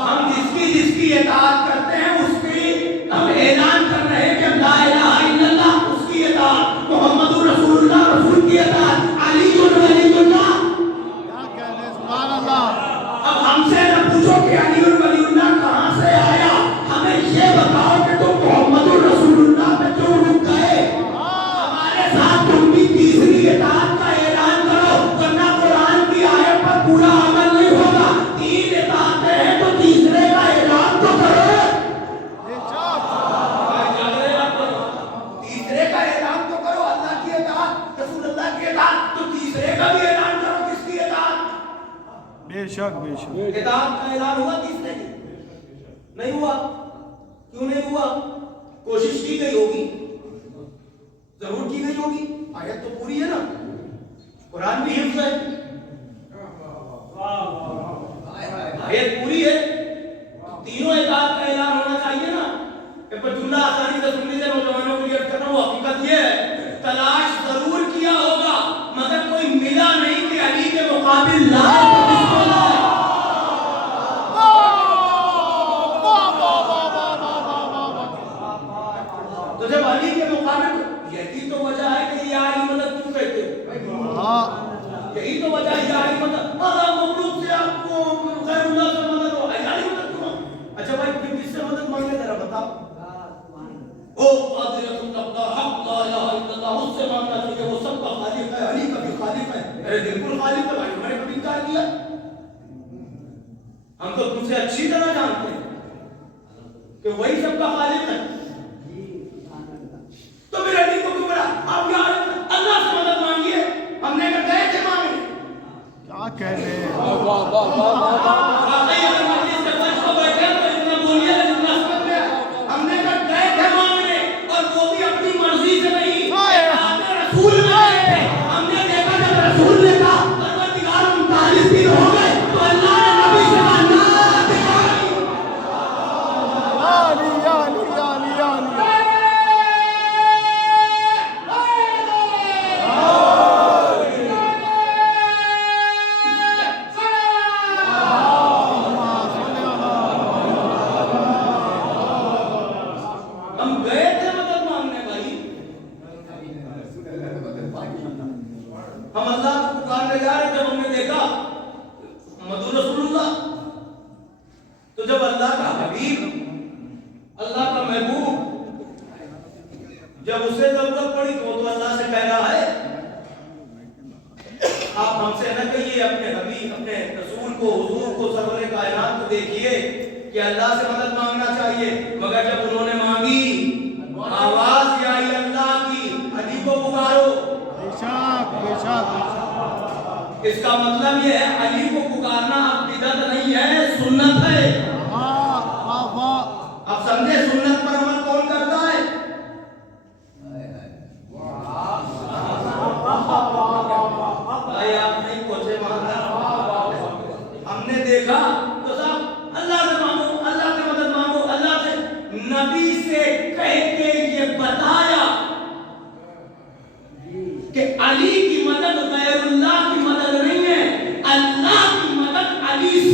ہم جس کی اطاعت کرتے ہیں اس کی ہم اعلان کر رہے ہیں کہ لا الہ الا اللہ اس کی اطاعت، محمد رسول اللہ رسول کی اطاعت، علی ولی اللہ. کیا کہنے. سبحان اللہ. اب ہم سے نہ پوچھو کہ علی ولی اللہ کہاں سے آیا. ہمیں یہ بتاؤ کہ تم محمد رسول اللہ پہ کیوں رک گئے. ہمارے ساتھ تم بھی تیسری اطاعت کا اعلان کرو ورنہ قرآن کی آیت پر پورا عمل نہیں ہوگا. تین اطاعتیں ہیں تو تیسرے کا اعلان تو کرو. تیسرے کا اعلان تو کرو. اللہ کی اطاعت، رسول اللہ کی اطاعت. تو تیسرے کا بھی اعلان کرو. کس کی اطاعت؟ بے شک بے شک. اطاعت کا اعلان ہوا تیسرے کی؟ نہیں ہوا. کیوں نہیں ہوا؟ کوشش کی گئی ہوگی، ضرور کی گئی ہوگی. آیت تو پوری ہے نا. قرآن بھی حفظ ہے. آیت پوری ہے. تینوں اطاعت کا اعلان ہونا چاہیے نا. کہ پر جملہ آسانی سے سن لیجیے نوجوانوں کے لیے کر رہا ہوں. حقیقت یہ ہے تلاش ضرور کیا ہوگا مگر کوئی ملا نہیں کہ علی کے مقابل لا. تو جب علی کے مقابل یہی تو وجہ ہے کہ یہ علی مدد کیوں کہتے ہو. یہی تو وجہ ہے یہ علی مدد. مخلوق سے آپ کو غیر اللہ سے مدد ہو. علی مدد کیوں. اچھا بھائی پھر کس سے مدد مانگے ذرا بتاؤ. او قادر اللہ حق لا الہ الا اللہ اس سے مانگنا چاہیے. وہ سب کا خالق ہے. علی کا بھی خالق ہے. ارے بالکل خالق ہے بھائی. میں نے کبھی انکار کیا؟ ہم تو تم سے اچھی طرح جانتے ہیں کہ وہی سب کا خالق ہے. تو پھر علی کو کیوں بڑا آپ یار اللہ سے مدد مانگیے. ہم نے کہا گئے تھے مانگنے. کیا کہنے. واقعی اگر مجلس کے فرش کو بیٹھے تو اتنا بولیے اتنا سمجھ میں. ہم نے کہا گئے تھے مانگنے اور وہ بھی اپنی مرضی سے نہیں. رسول میں گئے تھے. ہم نے دیکھا جب رسول نے کہا پروردگار 39 دن ہو گئے تو اللہ نے نبی سے کہا علی علی علی علی. ہم اللہ کو پکارنے جا رہے. جب ہم نے دیکھا محمد رسول اللہ تو جب اللہ کا حبیب اللہ کا محبوب جب اسے ضرورت پڑی تو اللہ سے کہہ رہا ہے آپ ہم سے نہ کہیے اپنے حبیب اپنے رسول کو حضور کو سرور کائنات کو دیکھیے کہ اللہ سے مدد مانگنا چاہیے. مگر جب انہوں نے مانگی آواز یہ آئی اللہ کی علی کو پکارو. اس کا مطلب یہ ہے علی کو پکارنا اب بدعت نہیں ہے سنت ہے. اب سمجھے سنت پر عمل کون کرتا ہے. بھائی آپ نہیں پہنچے وہاں. ہم نے دیکھا تو صاحب اللہ سے مانگو اللہ سے مدد مانگو اللہ سے. نبی سے کہہ کے یہ بتایا کہ علی کی مدد غیر اللہ کی مدد نہیں ہے. اللہ کی مدد علی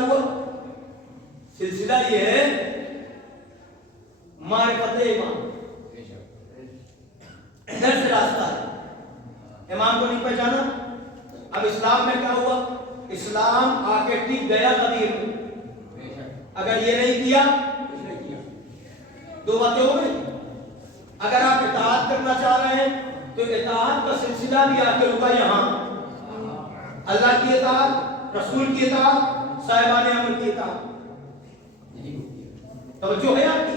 ہوا؟ سلسلہ یہ ہے معرفت امام، ادھر سے راستہ ہے، امام کو نہیں پہچانا۔ اب اسلام میں کیا ہوا؟ اسلام آ کے ٹک گیا قدیم میں، اگر یہ نہیں کیا دو باتیں ہو گئی۔ اگر آپ اطاعت کرنا چاہ رہے ہیں تو اطاعت کا سلسلہ بھی آ کے رکا یہاں، اللہ کی اطاعت، رسول کی اطاعت، صاحبان امر کی اطاعت۔ توجہ ہے آپ کی؟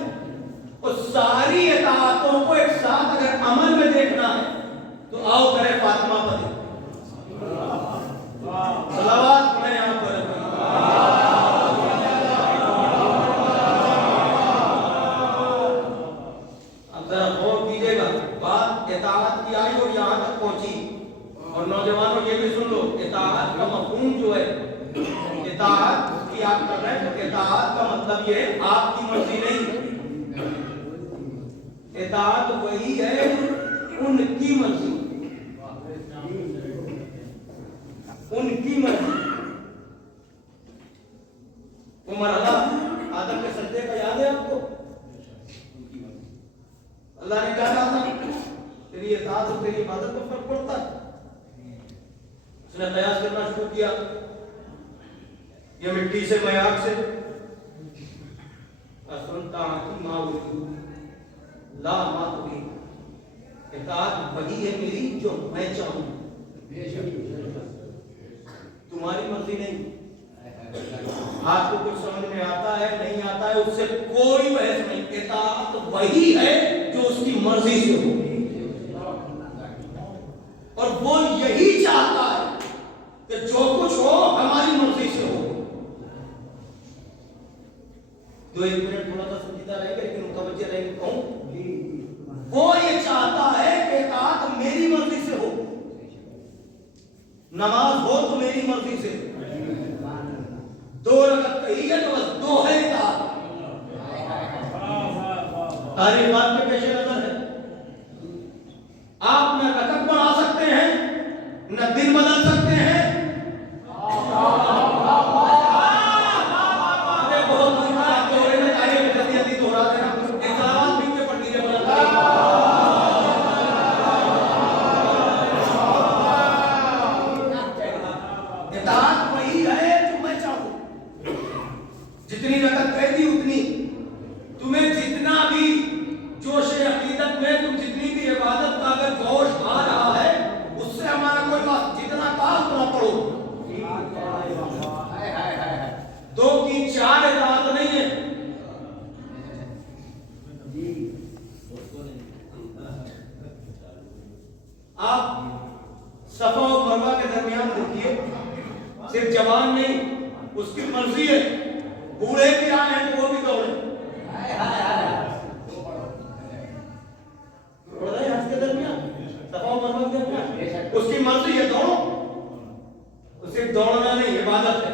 اور ساری اطاعتوں کو ایک ساتھ اگر عمل میں دیکھنا ہے تو آؤ کرے فاطمہ پر صلوات پڑھیں یہاں پر۔ اب ذرا غور کیجیے گا، بات اطاعت کی آئی اور یہاں تک پہنچی، اور نوجوانوں یہ بھی سن لو، اطاعت کا مفہوم جو ہے، اطاعت کی آپ کر رہے ہیں تو اطاعت کا مطلب یہ ہے آپ کی مرضی نہیں، اطاعت وہی ہے ان کی مرضی، ان کی مرضی۔ وہ مرحلہ آدم کے سجدے کا یاد ہے آپ کو؟ اللہ نے کہا تھا تیری اطاعت اور تیری عبادت میں فرق پڑتا ہے۔ اس نے قیاس کرنا شروع کیا، یہ مٹی سے میں آگ سے، لا ما تريد، اطاعت وہی ہے میری جو میں چاہوں، تمہاری مرضی نہیں۔ آپ کو کچھ سمجھ میں آتا ہے نہیں آتا ہے اس سے کوئی بحث نہیں، اطاعت وہی ہے جو اس کی مرضی سے ہو، اور وہ یہی چاہتا ہے کہ جو کچھ ہو ہماری مرضی سے ہو۔ دو ایک منٹ تھوڑا سا سنجیدہ رہے گا لیکن متوجہ رہے گا، کہوں وہ یہ چاہتا ہے کہ اطاعت میری مرضی سے ہو، نماز ہو تو میری مرضی سے، دو رکعت کہی ہے تو بس دو ہے اطاعت۔ تاریخ بات کے پیش نظر ہے، آپ نہ رکعت بڑھا سکتے ہیں نہ دن بدل سکتے ہیں۔ جتنی رکعت کہہ دی اتنی، تمہیں جتنا بھی جوش عقیدت میں تم جتنی بھی عبادت کا اگر جوش آ رہا ہے اس سے ہمارا کوئی بات، جتنا کہا اتنا پڑھو، دو کی چار اطاعت نہیں ہے۔ آپ صفا و مروہ کے درمیان دیکھیے، صرف جوان نہیں اس کی مرضی ہے، بوڑھے بھی آئے ہیں تو وہ بھی دوڑے، دوڑ رہے ہیں کے درمیان، صفا و مروہ کے درمیان، اس کی مرضی ہے دوڑو، صرف دوڑنا نہیں عبادت ہے،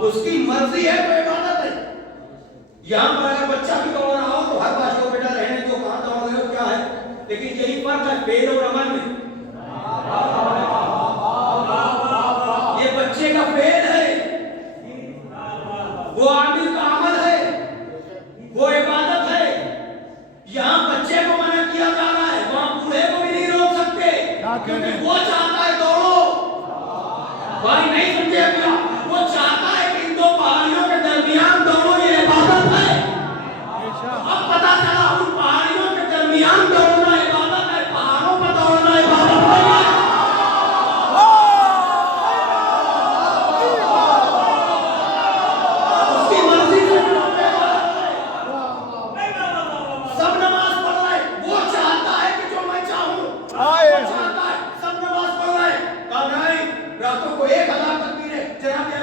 اس کی مرضی ہے تو عبادت ہے۔ یہاں پر اگر بچہ بھی دوڑ رہا ہو تو ہر بات کو بیٹا رہنے جو کہاں دوڑ رہے ہو کیا ہے، لیکن یہی فرق ہے فعل اور عمل میں۔ یہ بچے کا فعل ہے، وہ عامل کا عمل ہے، وہ عبادت ہے۔ یہاں بچے کو منع کیا جا رہا ہے، وہاں بوڑھے کو بھی نہیں روک سکتے کیونکہ وہ چاہتا ہے دوڑو، بھائی نہیں سمجھے کیا؟ وہ چاہتا ہے کہ ان دو پہاڑیوں کے درمیان دوڑو، یہ عبادت ہے۔ اب پتا چلا ان پہاڑیوں کے درمیان دوڑنا عبادت ہے، پہاڑوں پر دوڑنا عبادت نہیں ہے۔ اس کی مرضی سے دوڑنا عبادت ہے۔ سب نماز پڑھ رہے ہیں، وہ چاہتا ہے کہ جو میں چاہوں، وہ چاہتا ہے سب نماز پڑھ رہے ہیں، کہا نہیں راتوں کو 1000 تکبیریں جناب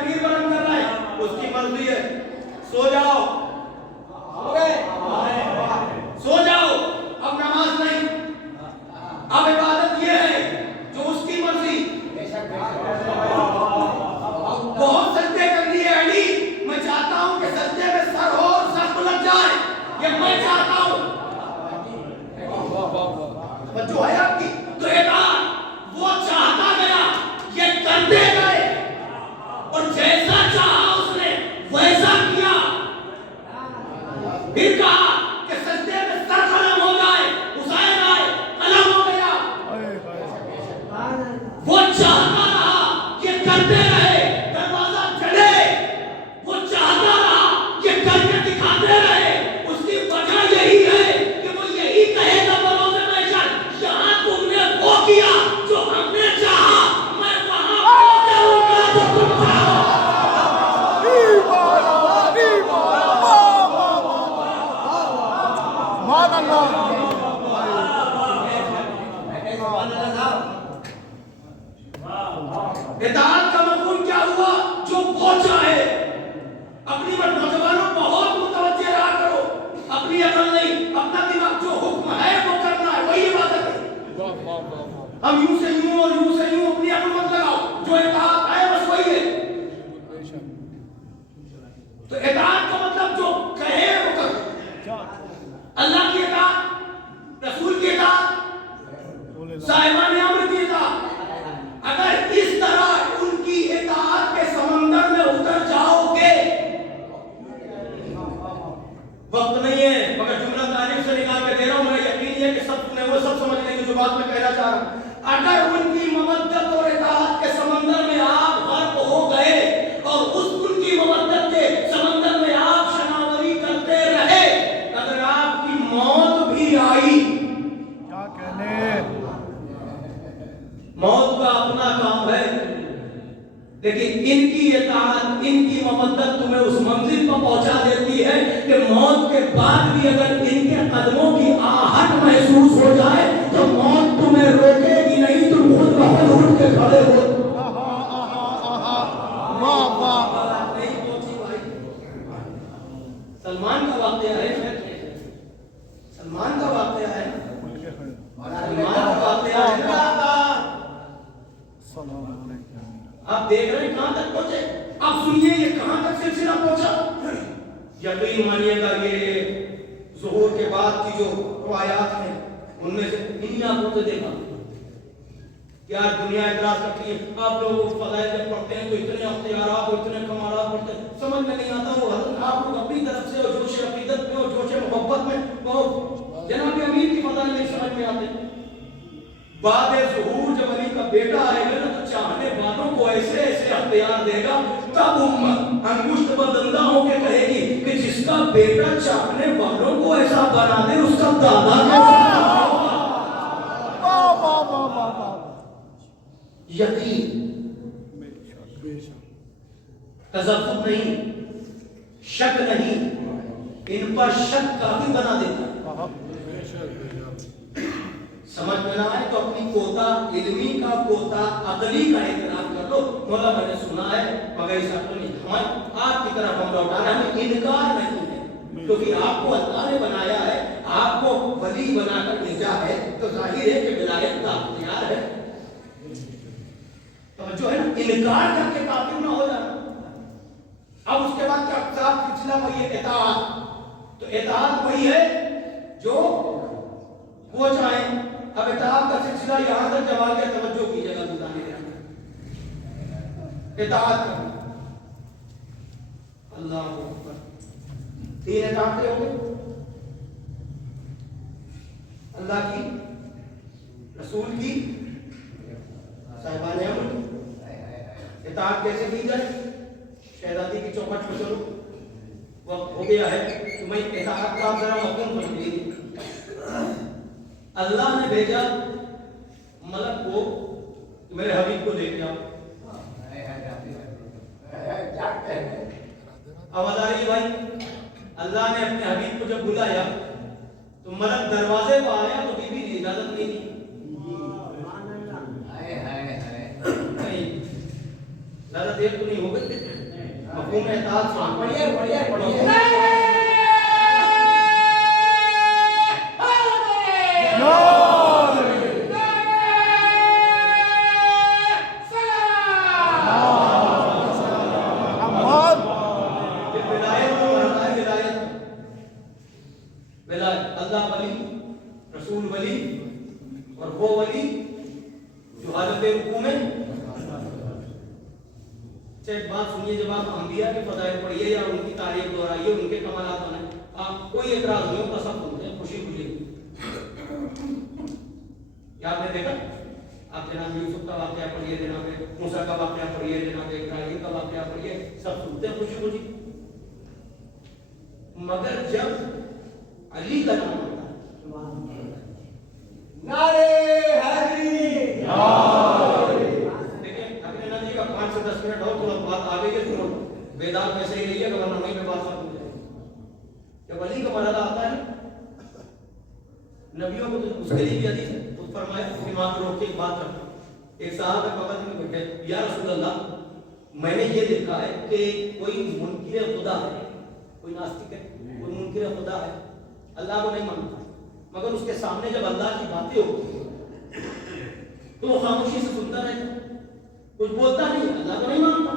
وہ چاہتا رہا کہ کرتے رہے دروازہ چلے، وہ چاہتا رہا کہ کر کے دکھاتے رہے. اس کی وجہ یہی ہے کہ وہ یہی کہے گا بروز محشر، یہاں تم نے وہ کیا جو ہم نے چاہا، میں وہاں پہنچاؤں گا جو تم چاہو. سبحان اللہ. اطاعت کا مفہوم کیا ہوا؟ جو وہ چاہے. اپنی نوجوانوں بہت متوجہ رہا کرو، اپنی عقل نہیں، اپنا دماغ، جو حکم ہے وہ کرنا ہے، وہی عبادت ہے. ہم یوں سے یوں اور یوں سے یوں اپنی عقل مت لگاؤ، جو اطاعت ہے بس وہی ہے. تو اطاعت کا مطلب جو کہے وہ کرو. اللہ کی اطاعت، رسول کی اطاعت، صاحبان امر کی اطاعت. اگر اس طرح ان کی اطاعت کے سمندر میں اتر جاؤ گے، وقت نہیں ہے مگر جملہ تعریف سے نکال کے دے رہا ہوں، میرا یقین ہے کہ سب نے وہ سب سمجھ لیں گے جو بات میں کہنا چاہ رہا ہوں. اگر ان کی مودت اور اطاعت کے سمندر میں آپ غرق ہو گئے اور اس ان کی مودت کے سمندر میں آپ شناوری کرتے رہے، اگر آپ کی موت بھی آئی، کیا کہنے، موت کا اپنا کام ہے، لیکن ان کی اطاعت، ان کی مودت تمہیں اس منزل پر پہنچا دیتی ہے کہ موت کے بعد بھی اگر ان کے قدموں کی آہٹ محسوس ہو جائے تو موت تمہیں روکے گی نہیں، تم خود بخود اٹھ کے کھڑے ہو. واہ واہ. سلمان کا واقعہ ہے، سلمان کا واقعہ ہے، سلمان کا واقعہ ہے. آپ دیکھ رہے ہیں کہاں تک پہنچے. آپ سنیے یہ کہاں تک سلسلہ پہنچا. یقین مانیے گا یہ ظہور کے بعد کی جو روایات ہیں ان میں سے انہیں آپ کو دیکھا کہ آج دنیا اعتراض کرتی ہے. آپ لوگ فضائل جب پڑھتے ہیں تو اتنے اختیارات اور اتنے کمالات پڑھتے ہیں، سمجھ میں نہیں آتا. وہ حضرت آپ لوگ اپنی طرف سے اور جوش عقیدت میں اور جوش محبت میں وہ جناب امیر کی فضائل نہیں سمجھ میں آتے. بعد ظہور جب علی کا بیٹا آئے گا نا تو چاہنے والوں کو ایسے ایسے اختیار دے گا، تب امت انگشت بدندہ ہو کے کہے گی کہ جس کا بیٹا چاہنے والوں کو ایسا بنا دے اس کا دادا یقین، تذبذب نہیں، شک نہیں. ان پر شک کافی بنا دیتا ہے. سمجھ میں نہ آئے تو اپنی کوتا علمی کا، کوتا عقلی کا اعتراف کر لو. مولا میں نے سنا ہے مگر اس کو نہیں، ہمیں آپ کی طرف ہم لوٹانا، ہمیں انکار نہیں ہے کیونکہ آپ کو اللہ نے بنایا ہے، آپ کو ولی بنا کر بھیجا ہے تو ظاہر ہے کہ ولایت کا اختیار ہے. جو ہے انکار کر کے کافر نہ ہو جانا. اب اس کے بعد کیا صاحب سلسلہ وہی ہے اطاعت. تو اطاعت وہی ہے جو وہ چاہیں. اب اطاعت کا سلسلہ یہاں تک جب آ گیا، توجہ کیجیے گا بتانے کے اطاعت کرنا. اللہ اکبر. 3 اطاعتیں ہوں گے، اللہ کی، رسول کی، صاحبان امر. اطاعت کیسے کی جائے؟ شہزادی کی چوکھٹ پہ چلو، وقت ہو گیا ہے. تمہیں اطاعت کا ذرا مفہوم سمجھ لیجیے. اللہ نے بھیجا ملک کو میرے حبیب کو لے کے آؤ. آواز آ رہی ہے بھائی؟ اللہ نے اپنے حبیب کو جب بلایا تو ملک دروازے پہ آیا تو بی بی نے اجازت نہیں دی. زیادہ دیر تو نہیں ہو گئی. مفہوم اطاعت پڑھیے پڑھیے پڑھیے. اللہ ولی، رسول ولی اور وہ ولی جو حالت رکوع میں. ایک بات سنیے، جب آپ انبیاء کے فضائل پڑھیے یا ان کی تعریف دہرائیے، ان کے کمالات بنائیں، آپ کوئی اعتراض نہیں ہوگا، سب سنتے ہیں خوشی خوشی. آپ نے دیکھا، آپ جناب یوسف کا واقعہ پڑھیے، جناب موسیٰ کا واقعہ پڑھیے، جناب ابراہیم کا واقعہ پڑھیے، سب سنتے ہیں خوشی خوشی. مگر جب علی کا نام آتا ہے نعرے حیدری، دیکھیں اگلے نبی کا 5 سے 10 منٹ اور تھوڑا بات آگے کے سنو، بیدار کیسے ہی رہیے اگر وہیں پہ بات ختم ہو جائے. جب علی کا مرحلہ آتا ہے نبیوں کو تو اس کے لیے بھی حدیث ہے، تو فرمایا دماغ روک کے ایک بات رکھا. ایک صاحب ہے بغل میں بیٹھے، یا رسول اللہ میں نے یہ دیکھا ہے کہ کوئی منکر خدا ہے، کوئی ناستک ہے، کوئی منکر خدا ہے، اللہ کو نہیں مانتا، مگر اس کے سامنے جب اللہ کی باتیں ہوتی ہیں تو وہ خاموشی سے سنتا رہتا ہے، کچھ بولتا نہیں، اللہ کو نہیں مانتا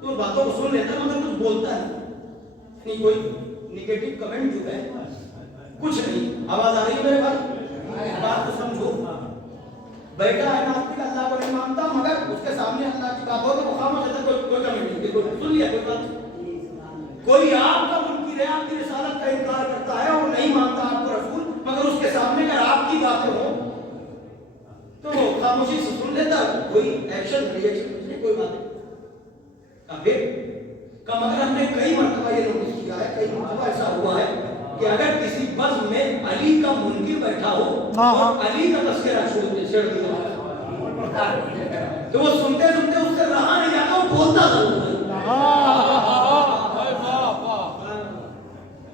تو باتوں کو سن لیتا ہے مگر کچھ بولتا نہیں. یعنی کوئی نیگیٹو کمنٹ جو ہے کچھ نہیں. آواز آ رہی ہے میرے بھائی؟ بات کو سمجھو. بیٹا ہے ناستک، اللہ کو نہیں مانتا مگر اس کے سامنے اللہ کی بات ہو تو وہ خاموش رہتا ہے، کوئی کمنٹ نہیں، کوئی سن لیا کوئی بات. کوئی آپ کا منکر ہے، آپ کی رسالت کا انکار کرتا ہے اور نہیں مانتا آپ کو رسول، مگر اس کے سامنے اگر آپ کی باتیں ہوں تو خاموشی سے سن لیتا ہے، کوئی ایکشن ریئیکشن نہیں، کوئی بات نہیں. مگر ہم نے کئی مرتبہ یہ نوٹس کیا ہے، کئی مرتبہ ایسا ہوا ہے کہ اگر کسی بزم میں علی کا منکر بیٹھا ہو اور علی کا تذکرہ چھیڑ دیا تو وہ سنتے سنتے اس سے رہا نہیں جاتا، وہ بولتا ضرور ہے.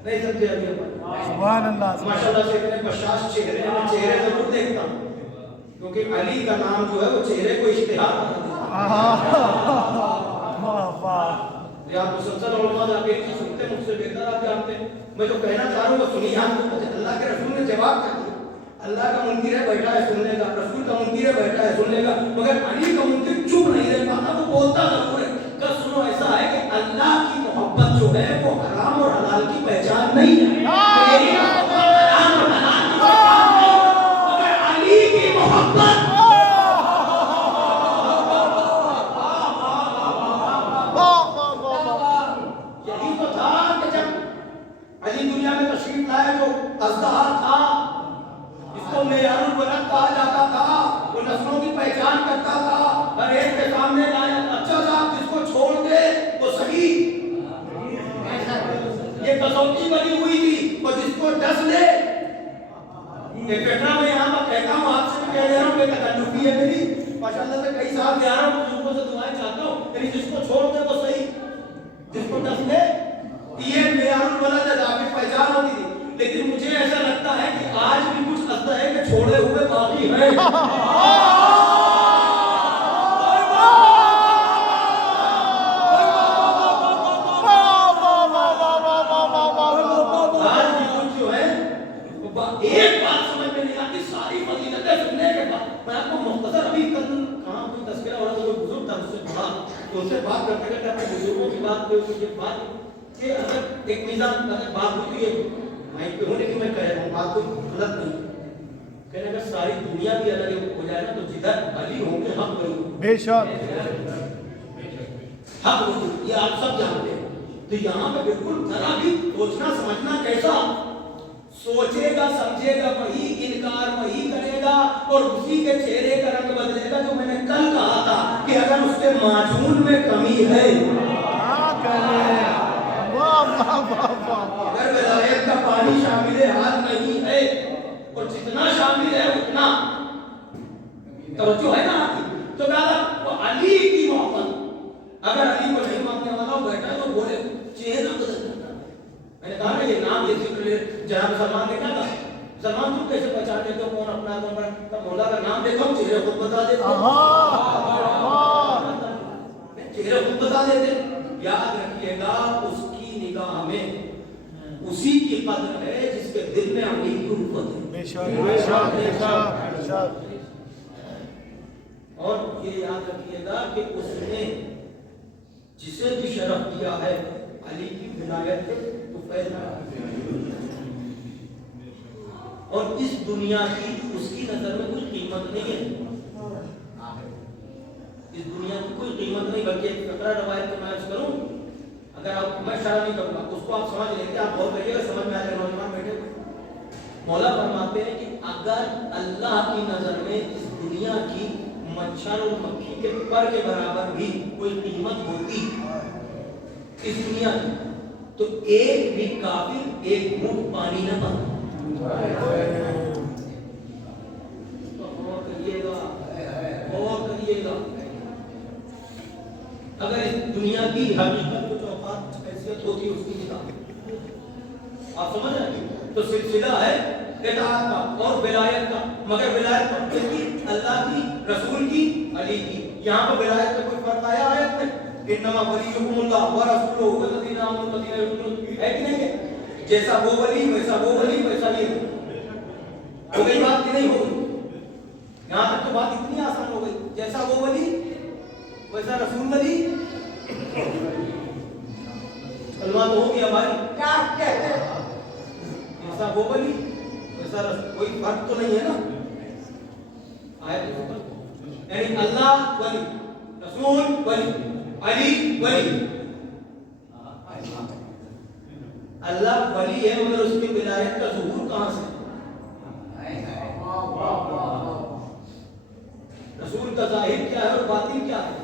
نہیں سمجھے ابھی سبحان اللہ. ماشاءاللہ سے اتنے بشاش چہرے ہیں، میں چہرے ضرور دیکھتا ہوں کیونکہ علی کا نام جو ہے وہ چہرے کو اشتہار آپ مسلسل علماء جا کے ایک چیز سنتے ہیں، مجھ سے بہتر آپ جانتے ہیں. میں جو کہنا چاہ رہا ہوں وہ سنیے آپ. اللہ کے رسول نے جواب کر دیا، اللہ کا منکر ہے بیٹھا ہے سننے کا، رسول کا منکر ہے بیٹھا ہے سننے کا، مگر علی کا منکر چپ نہیں رہ پاتا، وہ بولتا ضرور ہے. کہ سنو ایسا ہے کہ اللہ کی محبت جو ہے وہ حرام اور حلال کی پہچان نہیں ہے. میری محبت حرام اور حلال کی پہچان نہیں، مگر علی کی محبت یہی تو تھا کہ جب علی دنیا میں تشریف لائے جو اژدہا تھا جس کو معیار البلد کہا جاتا تھا، وہ نسلوں کی پہچان کرتا تھا، ہر ایک کے سامنے لایا. اچھا تھا جس کو چھوڑ دے وہ صحیح، یہ کسوٹی بنی ہوئی تھی، وہ جس کو ڈس لے. ایک گھٹنا میں یہاں پر کہتا ہوں، آپ سے بھی کہہ رہا ہوں کہ تکلفی ہے میری، ماشاءاللہ سے کئی سال سے آ رہا ہوں، بزرگوں سے دعائیں چاہتا ہوں، یعنی جس کو چھوڑ دے وہ صحیح، جس کو ڈس لے یہ معیار البلد ہے، آپ کی پہچان ہوتی تھی. لیکن مجھے ایسا لگتا ہے کہ آج بھی کچھ ایسا ہے کہ چھوڑے ہوئے باقی ہیں. آج بھی کچھ جو ہے ایک بات سمجھ میں نہیں آتی، ساری فضیلتیں سننے کے بعد. میں آپ کو مختصر ابھی کل کہاں کوئی تذکرہ ہو رہا تھا، کوئی بزرگ تھا اس سے پڑھا تو ان سے بات کرتے کرتے اپنے بزرگوں کی بات پہ یہ بات کہ اگر ایک میزان اگر بات ہوتی ہے مائک پہ ہونے کی، میں کہہ رہا ہوں بات کوئی غلط نہیں کہنے، اگر ساری دنیا بھی الگ ہو جائے نا تو جدھر علی ہوں گے حق کروں بے شک حق کروں، یہ آپ سب جانتے ہیں. تو یہاں پہ بالکل ذرا بھی سوچنا سمجھنا کیسا، سوچے گا سمجھے گا وہی انکار وہی کرے گا اور اسی کے چہرے کا رنگ بدلے گا. جو میں نے کل کہا تھا کہ اگر اس کے معجون میں کمی ہے، اگر ولایت کا پانی شامل حال نہیں ہے اور جتنا شامل ہے اتنا توجہ ہے نا آپ کی، تو کہا وہ علی کی محبت. اگر علی کو نہیں ماننے والا بیٹھا تو بولے چہرہ بدل جاتا. میں نے کہا نا یہ نام یہ ذکر جناب سلمان نے کہا تھا، سلمان تم کیسے پہچان لیتے ہو کون اپنا ہے کون بڑا؟ مولا کا نام دیکھو چہرے خود بتا دیتے، چہرے خود بتا دیتے. یاد رکھیے گا اس کی نگاہ میں اسی کی قدر ہے جس کے دل میں علی کی الفت ہے. بے شک بے شک بے شک. اور یہ یاد رکھیے گا کہ اس نے جسے بھی شرف دیا ہے علی کی ولایت تو فیض اور اس دنیا کی اس کی نظر میں کوئی قیمت نہیں ہے. اس دنیا کی کوئی قیمت نہیں، بلکہ ایک فقرہ روایت کو میں عرض کروں، اگر آپ میں شرح نہیں کروں گا اس کو آپ سمجھ لیں گے، آپ غور کریے گا سمجھ میں آ جائے. نوجوان بیٹھے مولا فرماتے ہیں کہ اگر اللہ کی نظر میں اس دنیا کی مچھر اور مکھی کے پر کے برابر بھی کوئی قیمت ہوتی اس دنیا میں تو ایک بھی کافر ایک گھونٹ پانی نہ پاتا. غور کریے گا. اگر اس دنیا کی حقیقت کو اوقات حیثیت ہوتی ہے اس کی کتاب آپ سمجھ رہے ہیں تو سلسلہ ہے اطاعت کا اور ولایت کا. مگر ولایت کس کی؟ اللہ کی, رسول کی, علی کی. یہاں پر ولایت کا کوئی فرق آیا آیت میں؟ انما ولیکم اللہ ورسولہ والذین آمنوا الذین یؤمنون ہے کہ نہیں ہے؟ جیسا وہ ولی ویسا وہ ولی ویسا یہ ہو گئی بات کہ نہیں ہو گئی؟ یہاں تک تو بات اتنی آسان ہو گئی. جیسا وہ ولی ویسا رسول ولی. کلمہ تو ہو گیا بھائی. کیا کہتے ہیں؟ جیسا وہ ولی ویسا رسول. کوئی فرق تو نہیں ہے نا. آیت یعنی اللہ ولی, رسول ولی, علی ولی. اللہ ولی ہے مگر اس کی ولایت کا ظہور کہاں سے؟ رسول کا ظاہر کیا ہے اور باطن کیا ہے؟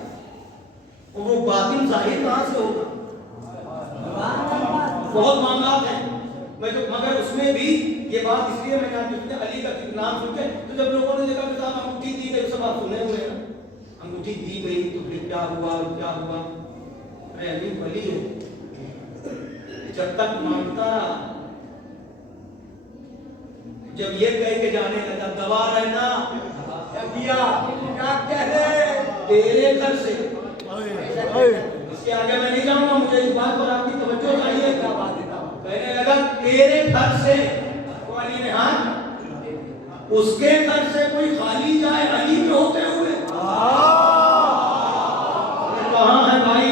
اور وہ باطن ظاہر کہاں سے ہوگا؟ بہت معاملات ہیں مگر اس میں بھی یہ بات اس لیے میں نے علی کا نام سن کے تو جب لوگوں نے دیکھا کہ صاحب انگوٹھی دی گئی سب آپ سنے ہوئے ہیں انگوٹھی دی گئی تو پھر کیا ہوا کیا ہوا. ارے علی ولی ہے جب تک مانگتا رہا. جب یہ کہہ کے جانے لگا دبا رہنا کیا کہہ رہے تیرے گھر سے. اس کے آگے میں نہیں جاؤں گا, مجھے اس بات پر آپ کی توجہ چاہیے. کیا بات ہے؟ کہنے لگا تیرے گھر سے. علی نے ہاں اس کے گھر سے کوئی خالی جائے علی کے ہوتے ہوئے کہاں ہے بھائی؟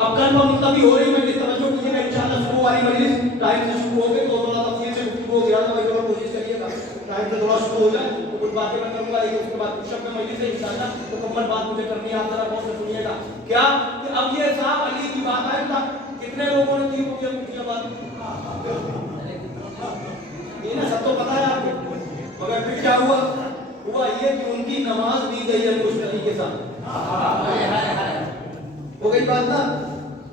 اب کل میں منتبی ہو رہی میں نے توجہ کیجیے گا انشاءاللہ. شروع والی مجلس ٹائم سے شروع ہو گئی تو تھوڑا تفصیل سے گفتگو ہو گیا تھا بھائی تھوڑا کوشش کریے گا ٹائم سے تھوڑا شروع ہو جائے تو کچھ باتیں میں کروں گا لیکن اس کے بعد کچھ میں مجلس ہے انشاءاللہ مکمل بات مجھے کرنی ہے. آپ ذرا غور سے سنیے گا کیا کہ اب یہ صاحب علی کی بات آئے تھا کتنے لوگوں نے کی مجھے بات یہ نا سب تو پتا ہے آپ کو. مگر پھر کیا ہوا یہ کہ ان کی نماز دی گئی ہے مشتری کے ساتھ. ہو گئی بات نا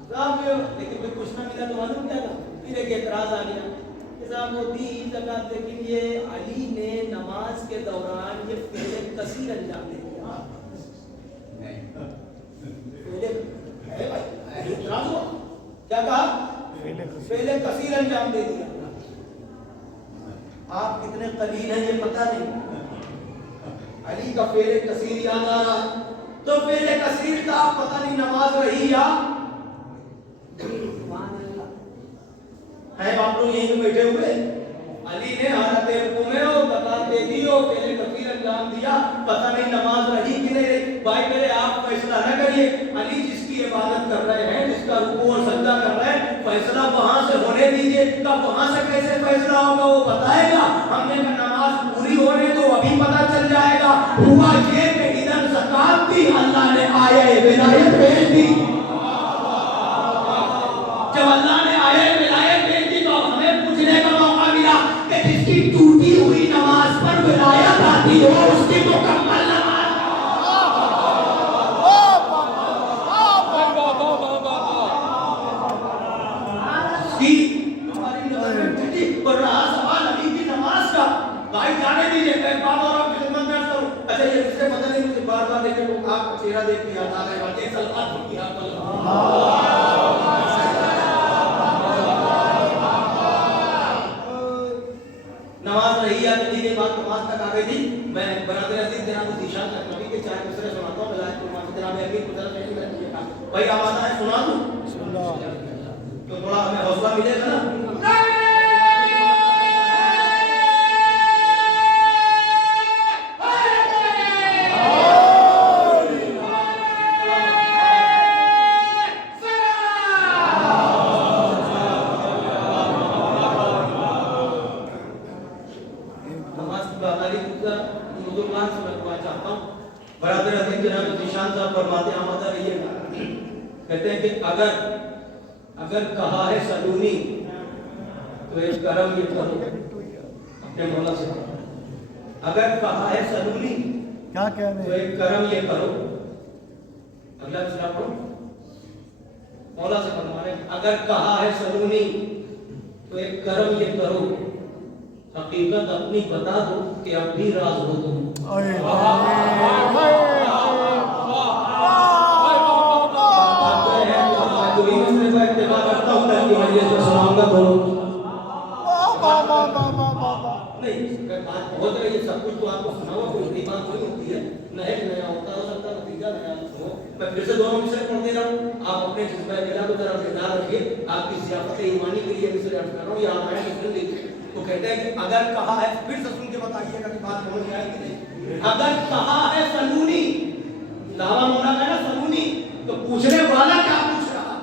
صاحب. لیکن پھر کچھ نہ ملا تو معلوم کیا تھا؟ پھر ایک اعتراض آ گیا کہ صاحب وہ دی زکات لیکن یہ علی نے نماز کے دوران یہ فعل کثیر انجام دے دیا. کیا کہا؟ فعل کثیر انجام دے دیا. آپ کتنے قلیل ہیں یہ پتہ نہیں. علی کا فعل کثیر یاد آ رہا ہے تو فعل کثیر کا پتہ نہیں نماز رہی یا ہے. آپ لوگ یہیں بیٹھے ہوئے علی نے حالت رکوع میں اور زکات دے دی اور فعل کثیر انجام دیا پتہ نہیں نماز رہی کہ نہیں رہی. بھائی میرے آپ فیصلہ نہ کریے. علی جس کی عبادت کر رہے ہیں جس کا رکوع اور سجدہ کر رہے ہیں فیصلہ وہاں سے ہونے دیجئے. کب وہاں سے کیسے فیصلہ ہوگا وہ بتائے گا. ہم نے نماز پوری ہونے تو ابھی پتہ چل جائے گا. ہوا یہ کہ ادھر زکات دی اللہ نے آیہ ولایت بھیج دی. جب اللہ نے آیہ ولایت بھیج دی تو ہمیں پوچھنے کا موقع ملا کہ جس کی ٹوٹی ہوئی نماز پر ولایت آتی ہو اس کی مکمل نماز اور رہا سوال علی کی نماز کا. بھائی جانے دیجئے میں ایک بات اور آپ کی خدمت میں عرض کروں. اچھا یہ مجھ سے پتہ نہیں مجھے بار بار دیکھیں تو آپ کا چہرہ دیکھ کے یاد آ رہے ہیں یہ سلوات کی یاد آ نماز رہی ہے نبی کے بعد نماز تک آ گئی تھی. میں برادر عزیز جناب ذیشان نبی کے چاہے دوسرے سناتا ہوں ولایت فرمان جناب امیر کو ذرا نہیں میں بھائی آواز آئے سنا دوں تو تھوڑا ہمیں حوصلہ ملے گا نا. برادر عزیز جناب ذیشان صاحب فرماتے ہیں آمدہ رہیے گا. کہتے ہیں کہ اگر کہا ہے سلونی تو ایک کرم یہ کرو اپنے مولا سے. اگر کہا ہے سلونی کیا کہہ تو رہے ہیں؟ ایک کرم یہ کرو، اگلا دوسرا پڑھو، مولا سے فرما رہے ہیں اگر کہا ہے سلونی تو ایک کرم یہ کرو، حقیقت اپنی بتا دو کہ اب بھی راز ہو تم۔ بہت رہی ہے، سب کچھ تو آپ کو سنا ہوا، کوئی نئی بات نہیں ہوتی ہے، نیا ہوتا ہو سکتا ہے، نتیجہ نیا ہو۔ میں پھر سے دونوں مصرے پڑھ دے رہا ہوں، آپ اپنے جذبہ الہ کو ذرا بیدار رکھیے، آپ کی ضیافت ایمانی کے لیے مصرے عرض کر رہا ہوں، یاد آیا تو سن لیجیے۔ تو کہتے ہیں کہ اگر کہا ہے، پھر سے سن کے بتائیے گا کہ بات سمجھ میں آئے کہ نہیں۔ اگر کہا ہے سلونی، دعویٰ مولا کا ہے نا سلونی، تو پوچھنے والا کیا پوچھ رہا؟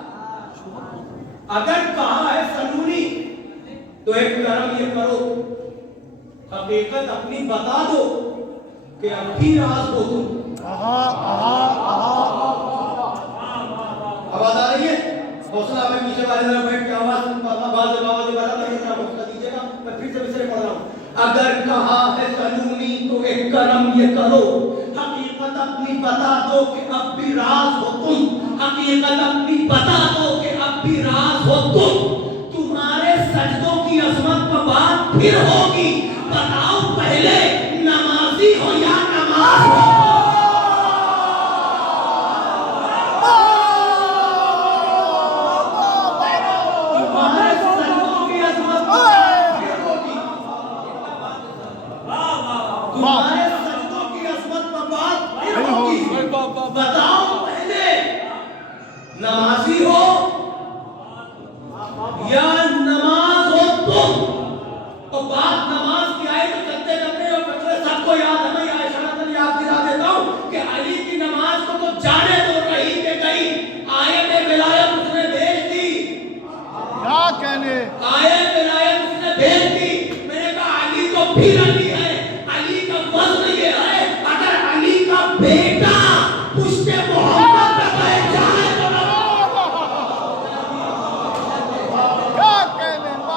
اگر کہا ہے سلونی تو ایک کرم یہ کرو، حقیقت اپنی بتا دو کہ اب بھی راز ہو تم۔ آواز آ رہی ہے؟ حوصلہ میں پیچھے والے طرف بیٹھ کے آواز باز والا نہیں تھا، حوصلہ دیجیے گا۔ میں پھر سے مصرے پڑھ رہا ہوں، اگر کہا ہے سلونی تو ایک کرم یہ کرو، حقیقت اپنی بتا دو کہ اب بھی راز ہو تم، حقیقت اپنی بتا دو کہ اب بھی راز ہو تم، تمہارے سجدوں کی عظمت پر بات پھر ہوگی، بتاؤ پہلے نمازی ہو یا نماز ہو؟ تمہارے سجدوں کی عظمت پر پھر ہوگی، تمہارے سجدوں کی عظمت پر بات پھر ہوگی، بتاؤ پہلے نمازی ہو یا نماز ہو تم؟ اور بات نماز کی آئے تو چلتے چلتے اور پچھلے سب کو یاد ہے، میں اشارتاً یاد دلا دیتا ہوں کہ علی کی نماز کو تو جانے دو رہی کہ گئی، آیت ولایت اس نے بھیج دی، کیا کہنے؟ آیت ولایت اس نے بھیج دی۔ میں نے کہا علی تو پھر علی ہے، علی کا وزن یہ ہے، اگر علی کا بیٹا پشت محمد پہ بیٹھ جائے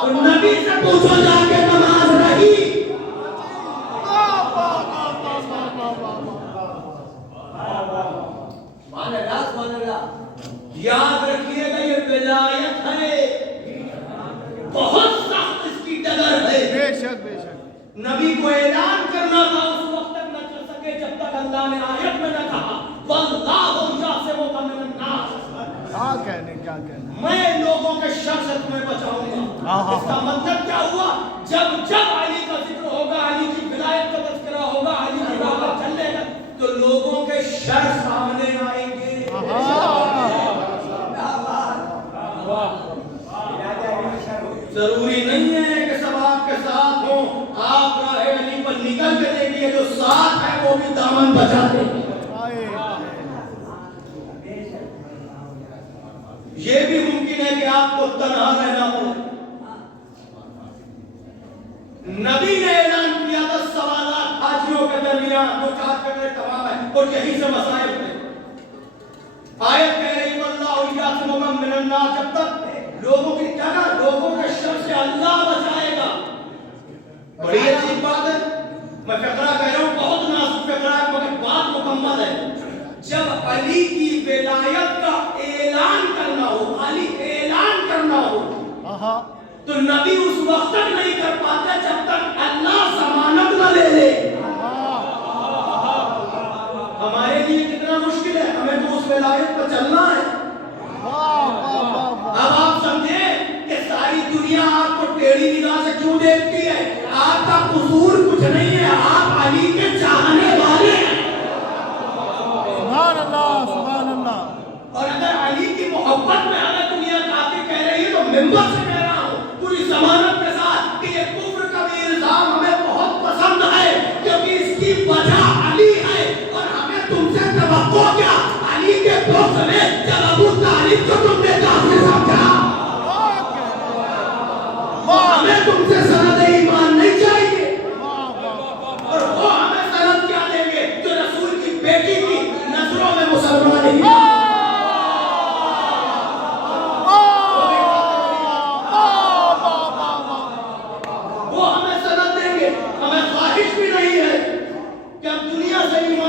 تو نبی سے پوچھو جا کے نماز رہی؟ یاد رکھیے گا یہ ولایت ہے، بہت سخت اس کی ڈگر ہے۔ بے شک بے شک نبی کو اعلان کرنا تھا، اس وقت تک نہ چل سکے جب تک اللہ نے آیت میں نہ کہا وَاللَّهُ يَعْصِمُكَ مِنَ النَّاسِ، کیا کہنے کیا کہنے؟ میں لوگوں کے شر سے تمہیں بچاؤں گا۔ اس کا مطلب کیا ہوا؟ جب جب علی کا ذکر ہوگا، علی کی ولایت کا تذکرہ ہوگا، علی کی راہ پر چلے گا تو لوگوں کے شر سامنے آئیں گے۔ ضروری نہیں ہے کہ سب آپ کے ساتھ ہوں، آپ راہ علی پر نکل کے دیکھیے، جو ساتھ ہے وہ بھی دامن بچا دیں گے۔ یہ بھی ممکن ہے کہ آپ کو تنہا رہنا پڑے۔ نبی نے اعلان کیا تھا سوالات حاجیوں کے درمیان، جو چار قدریں تمام ہیں اور یہی سے مسائل تھے۔ آیت کہہ رہی واللہ یعصمک من الناس، جب تک لوگوں کی جگہ لوگوں کے شر سے اللہ بچائے گا۔ بڑی عجیب بات ہے، میں فقرہ کہہ رہا ہوں، بہت نازک فقرہ ہے مگر بات مکمل ہے۔ جب علی کی ولایت کا اعلان کرنا ہو، علی اعلان کرنا ہو تو نبی اس وقت تک نہیں کر پاتے جب تک اللہ ضمانت نہ لے لے۔ ہمارے لیے کتنا مشکل ہے، ہمیں تو اس ولایت پر چلنا ہے۔ اب آپ سمجھیں کہ ساری دنیا آپ کو ٹیڑھی نگاہ سے کیوں دیکھتی ہے؟ آپ کا قصور کچھ نہیں ہے، آپ علی کے چاہنے والے ہیں۔ سبحان اللہ سبحان اللہ۔ اور اگر علی کی محبت میں اگر دنیا کافی کہہ رہی ہے تو ممبر سے کہہ رہا ہوں پوری ضمانت کے ساتھ کہ یہ کفر کا بھی الزام ہمیں بہت پسند ہے، کیونکہ اس کی وجہ علی ہے، اور ہمیں تم سے توقع کیا؟ علی کے دوست میں جب ابو طالب کو تم نے کافر سمجھا، ہمیں تم سے سند ایمان نہیں چاہیے، اور وہ ہمیں سند کیا دیں گے جو رسول کی بیٹی کی نظروں میں مسلمان ہی۔ وہ ہمیں سند دیں گے، ہمیں خواہش بھی نہیں ہے کہ ہم دنیا سے ایمان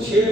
6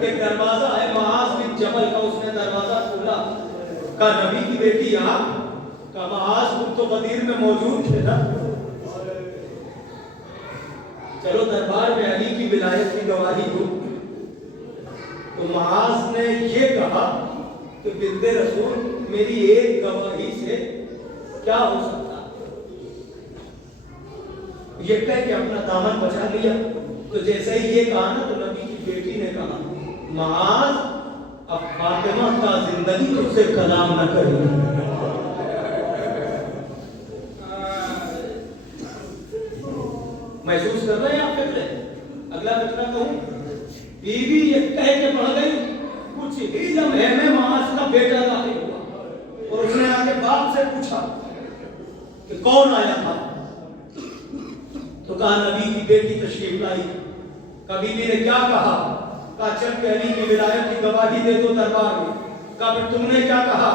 ایک دروازہ ہے معاذ بن جبل کا، اس نے دروازہ کھولا، کہا نبی کی بیٹی یہاں، کہا معاذ تم تو غدیر میں موجود تھے نا، چلو دربار میں علی کی ولایت کی گواہی دو۔ تو معاذ نے یہ کہا کہ بنت رسول میری ایک گواہی سے کیا ہو سکتا، یہ کہہ کے اپنا دامن بچا لیا۔ تو جیسے ہی یہ کہا نا تو نبی کی بیٹی نے کہا معاذ اب فاطمہ کا زندگی تجھ سے کلام نہ کرے گی۔ محسوس کر رہے ہیں آپ فکرے؟ اگلا فکرہ کہوں، بیوی یہ کہہ کے پڑھ گئی، کچھ ہی لمحے میں معاذ کا بیٹا داخل ہوا اور اس نے آ کے باپ سے پوچھا کہ کون آیا تھا؟ تو کہا نبی کی بیٹی تشریف لائی۔ کبھی بھی نے کیا کہا؟ کہا چل کے علی کی ولایت کی گواہی دے دو دربار میں۔ کہا پھر تم نے کیا کہا؟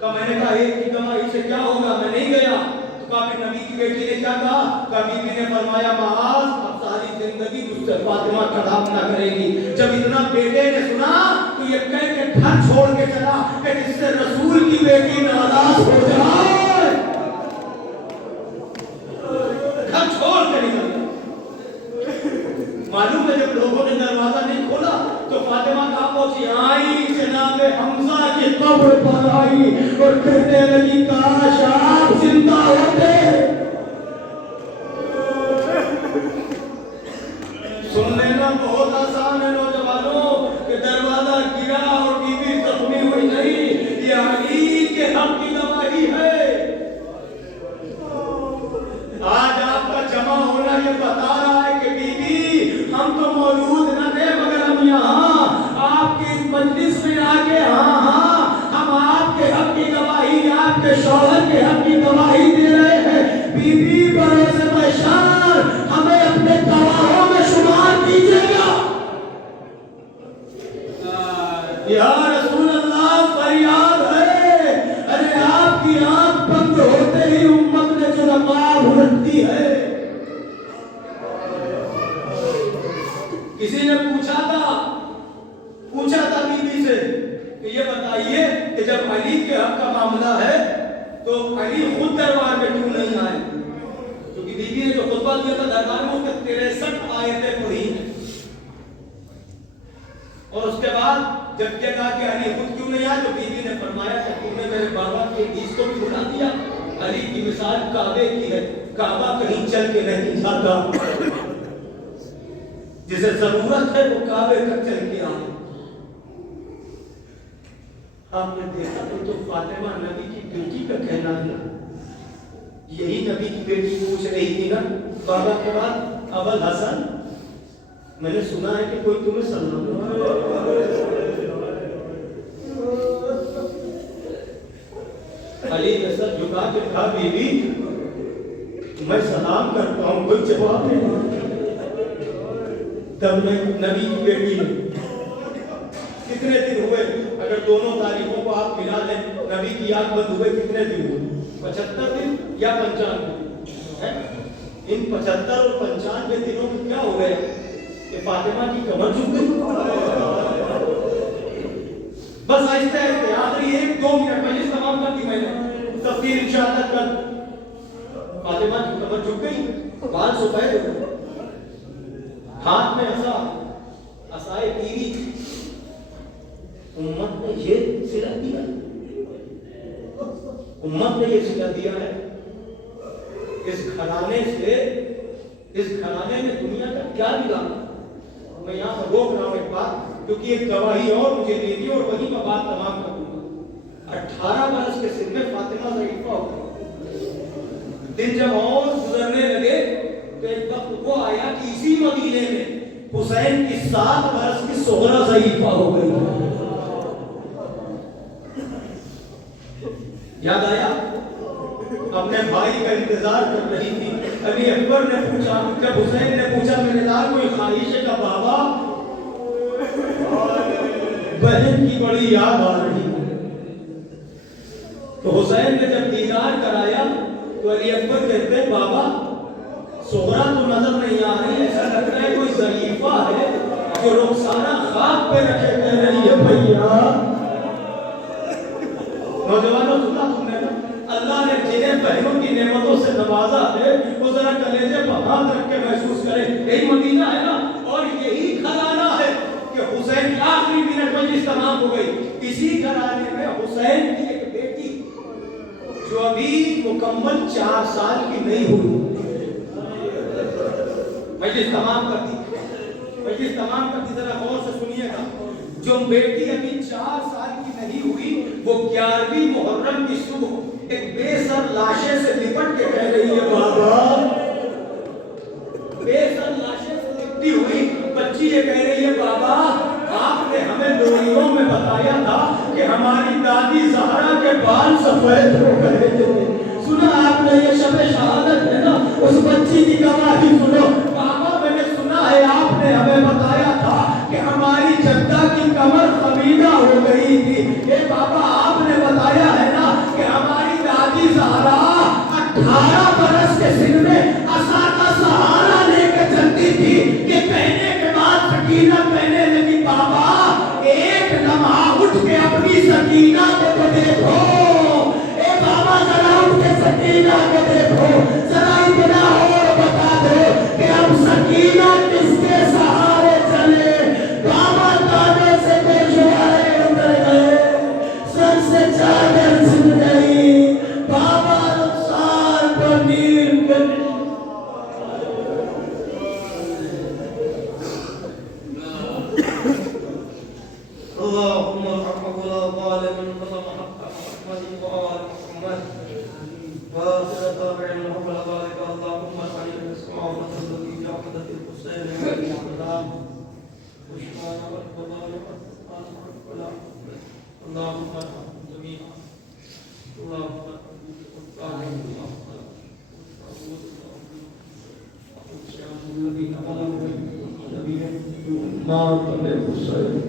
کہا میں نے کہا ایک کی گواہی سے کیا ہوگا، میں نہیں گیا۔ تو کہا پھر نبی کی بیٹی نے کیا کہا؟ کبھی بھی نے فرمایا معاذ اب ساری زندگی تجھ سے فاطمہ کلام نہ کرے گی۔ جب اتنا بیٹے نے سنا تو یہ کہہ کے گھر چھوڑ کے چلا کہ جس سے رسول کی بیٹی ناراض ہو جائے، گھر چھوڑ کے نکل۔ معلوم ہے جب لوگوں نے دروازہ نہیں کھولا تو فاطمہ کہاں پہنچی؟ آئی جناب حمزہ کی قبر پر آئی اور کہنے لگی کاش آپ زندہ ہوتے۔ سن لینا بہت آسان ہے نوجوانوں کہ دروازہ گرا اور بی بی زخمی ہوئی نہیں، یہ علی کے حق کی گواہی ہے۔ آج آپ کا جمع ہونا یہ بتا رہا ہے کہ بی بی ہم تو موجود نہ تھے مگر ہم یہاں آپ کی اس مجلس میں آ کے ہم آپ کے حق کی گواہی، آپ کے شوہر کے حق کی گواہی دے رہے ہیں۔ بی بی بروز بشار ہمیں اپنے گواہوں میں شمار کیجیے گا۔ یا رسول اللہ فریاد ہے، ارے آپ کی آنکھ بند ہوتے ہی امت نے جو نقاب الٹ دی ہے۔ کسی نے پوچھا تھا بی بی سے کہ یہ بتائیے کہ جب علی کے حق کا معاملہ ہے تو علی خود دربار میں کیوں نہیں آئے؟ کیونکہ بی بی نے جو خطبہ دیا تھا دربار میں اس کے 63 آیتیں پڑھی اور اس کے بعد جب کہا کہ علی خود کیوں نہیں آئے تو بی بی نے فرمایا کہ تم نے میرے بابا کے حدیث کو چھوڑا دیا۔ علی کی مثال کعبے کی ہے، کعبہ کہیں چل کے نہیں جاتا، جسے ضرورت ہے وہ کعبے تک چل کے آئے۔ آپ نے دیکھا تو فاطمہ نبی کی بیٹی کا کہنا ہے، یہی نبی کی بیٹی پوچھ رہی تھی نا بابا کے بعد ابل حسن میں نے سنا ہے کہ کوئی تمہیں سلام علی نے سر جھکا کے کہا بی بی میں سلام کرتا ہوں، کوئی جواب نہیں۔ تب نبی کی بیٹی نے کتنے دن ہوئے اگر دونوں تاریخوں کو آپ ملا لیں، نبی کی یاد بند ہوئے کتنے دن ہوئے؟ 75 دن یا 95؟ ان 75 اور 95 دنوں میں کیا ہو گئے کہ فاطمہ کی کمر جھک گئی؟ بس آہستہ آہستہ آخری 1-2 منٹ مجلس تمام کر دی میں نے، تفسیر انشاءاللہ کر، فاطمہ کی کمر جھک گئی، بال سفید ہو گئے، ہاتھ میں عصائے تیری۔ امت نے یہ صلہ دیا، امت نے یہ صلہ دیا ہے۔ اس گھرانے سے، اس گھرانے میں دنیا کا کیا ملا؟ میں یہاں پر روک رہا ہوں ایک بات کیونکہ ایک گواہی اور مجھے دے دی اور وہیں میں بات تمام کر دوں گا۔ 18 برس کے سن میں فاطمہ ضعیفہ ہو گئی۔ دن جب اور گزرنے لگے تو ایک وقت وہ آیا کہ اسی مدینے میں حسین کی 7 برس کی صغرا ضعیفہ ہو گئی۔ یاد آیا؟ اپنے بھائی کا انتظار کر رہی تھی۔ علی اکبر نے پوچھا، جب حسین نے پوچھا میرے لال کوئی خواہش ہے کا بابا؟ بہن کی بڑی یاد آ رہی ہے۔ تو حسین نے جب دیدار کرایا تو علی اکبر کہتے ہیں بابا صغرا تو نظر نہیں آ رہی، ایسا لگ رہا ہے کوئی ضعیفہ ہے۔ جو رخسانہ خواب پہ رکھے کہہ رہی ہے بھیا نوجوانوں سنا تم نے نا اللہ نے جنہیں بہنوں کی نعمتوں سے نوازا ہے وہ ذرا کلیجے پر ہاتھ رکھ کے محسوس کرے یہی مدینہ ہے نا اور یہی گھرانہ ہے کہ حسین کی آخری منٹ مجلس تمام ہو گئی اسی گھرانے میں حسین کی ایک بیٹی جو ابھی مکمل 4 سال کی نہیں ہوئی مجلس تمام کرتی ذرا غور سے سنیے گا جو بیٹی ابھی 4 سال کی نہیں ہوئی وہ 11ویں محرم کی صبح ایک بے سر لاشے سے لپٹ کے کہہ رہی ہے بابا بے سر لاشے سے لپٹی ہوئی بچی یہ کہہ رہی ہے بابا آپ نے ہمیں لوریوں میں بتایا تھا کہ ہماری دادی زہرا کے بال سفید ہو گئے تھے سنا آپ نے یہ شب شہادت ہے نا اس بچی کی گواہی سنو بابا میں نے سنا ہے آپ نے ہمیں بتایا تھا کہ ہماری جدہ کی کمر خمیدہ ہو گئی تھی اے بابا آپ نے بتایا ہے نا کہ ہماری دادی زہرا 18 برس کے سن میں عصا کا سہارا لے کے چلتی تھی کہ پہنے کے بعد سکینہ پہنے لگی بابا ایک لمحہ اٹھ کے اپنی سکینہ کو تو دیکھو اے بابا ذرا اٹھ کے سکینہ کو دیکھو ذرا اتنا اور بتا دو کہ اب سکینہ کس کے سہارے چلے بابا دانے سے پیشوائے اتر گئے سر سے چادر چھن گئی بابا رخسار پر نیم کے اللهم ارحم ولا ظالم اللهم محمد وآل محمد وآخر دعوانا ولا ذلك اللهم علينا السماء والذي جعلت الحسين من الأقدام وشفاء والقضاء والقضاء اللهم ارحم جميعا اللهم الذين آمنوا الذين يؤمنون بالحسين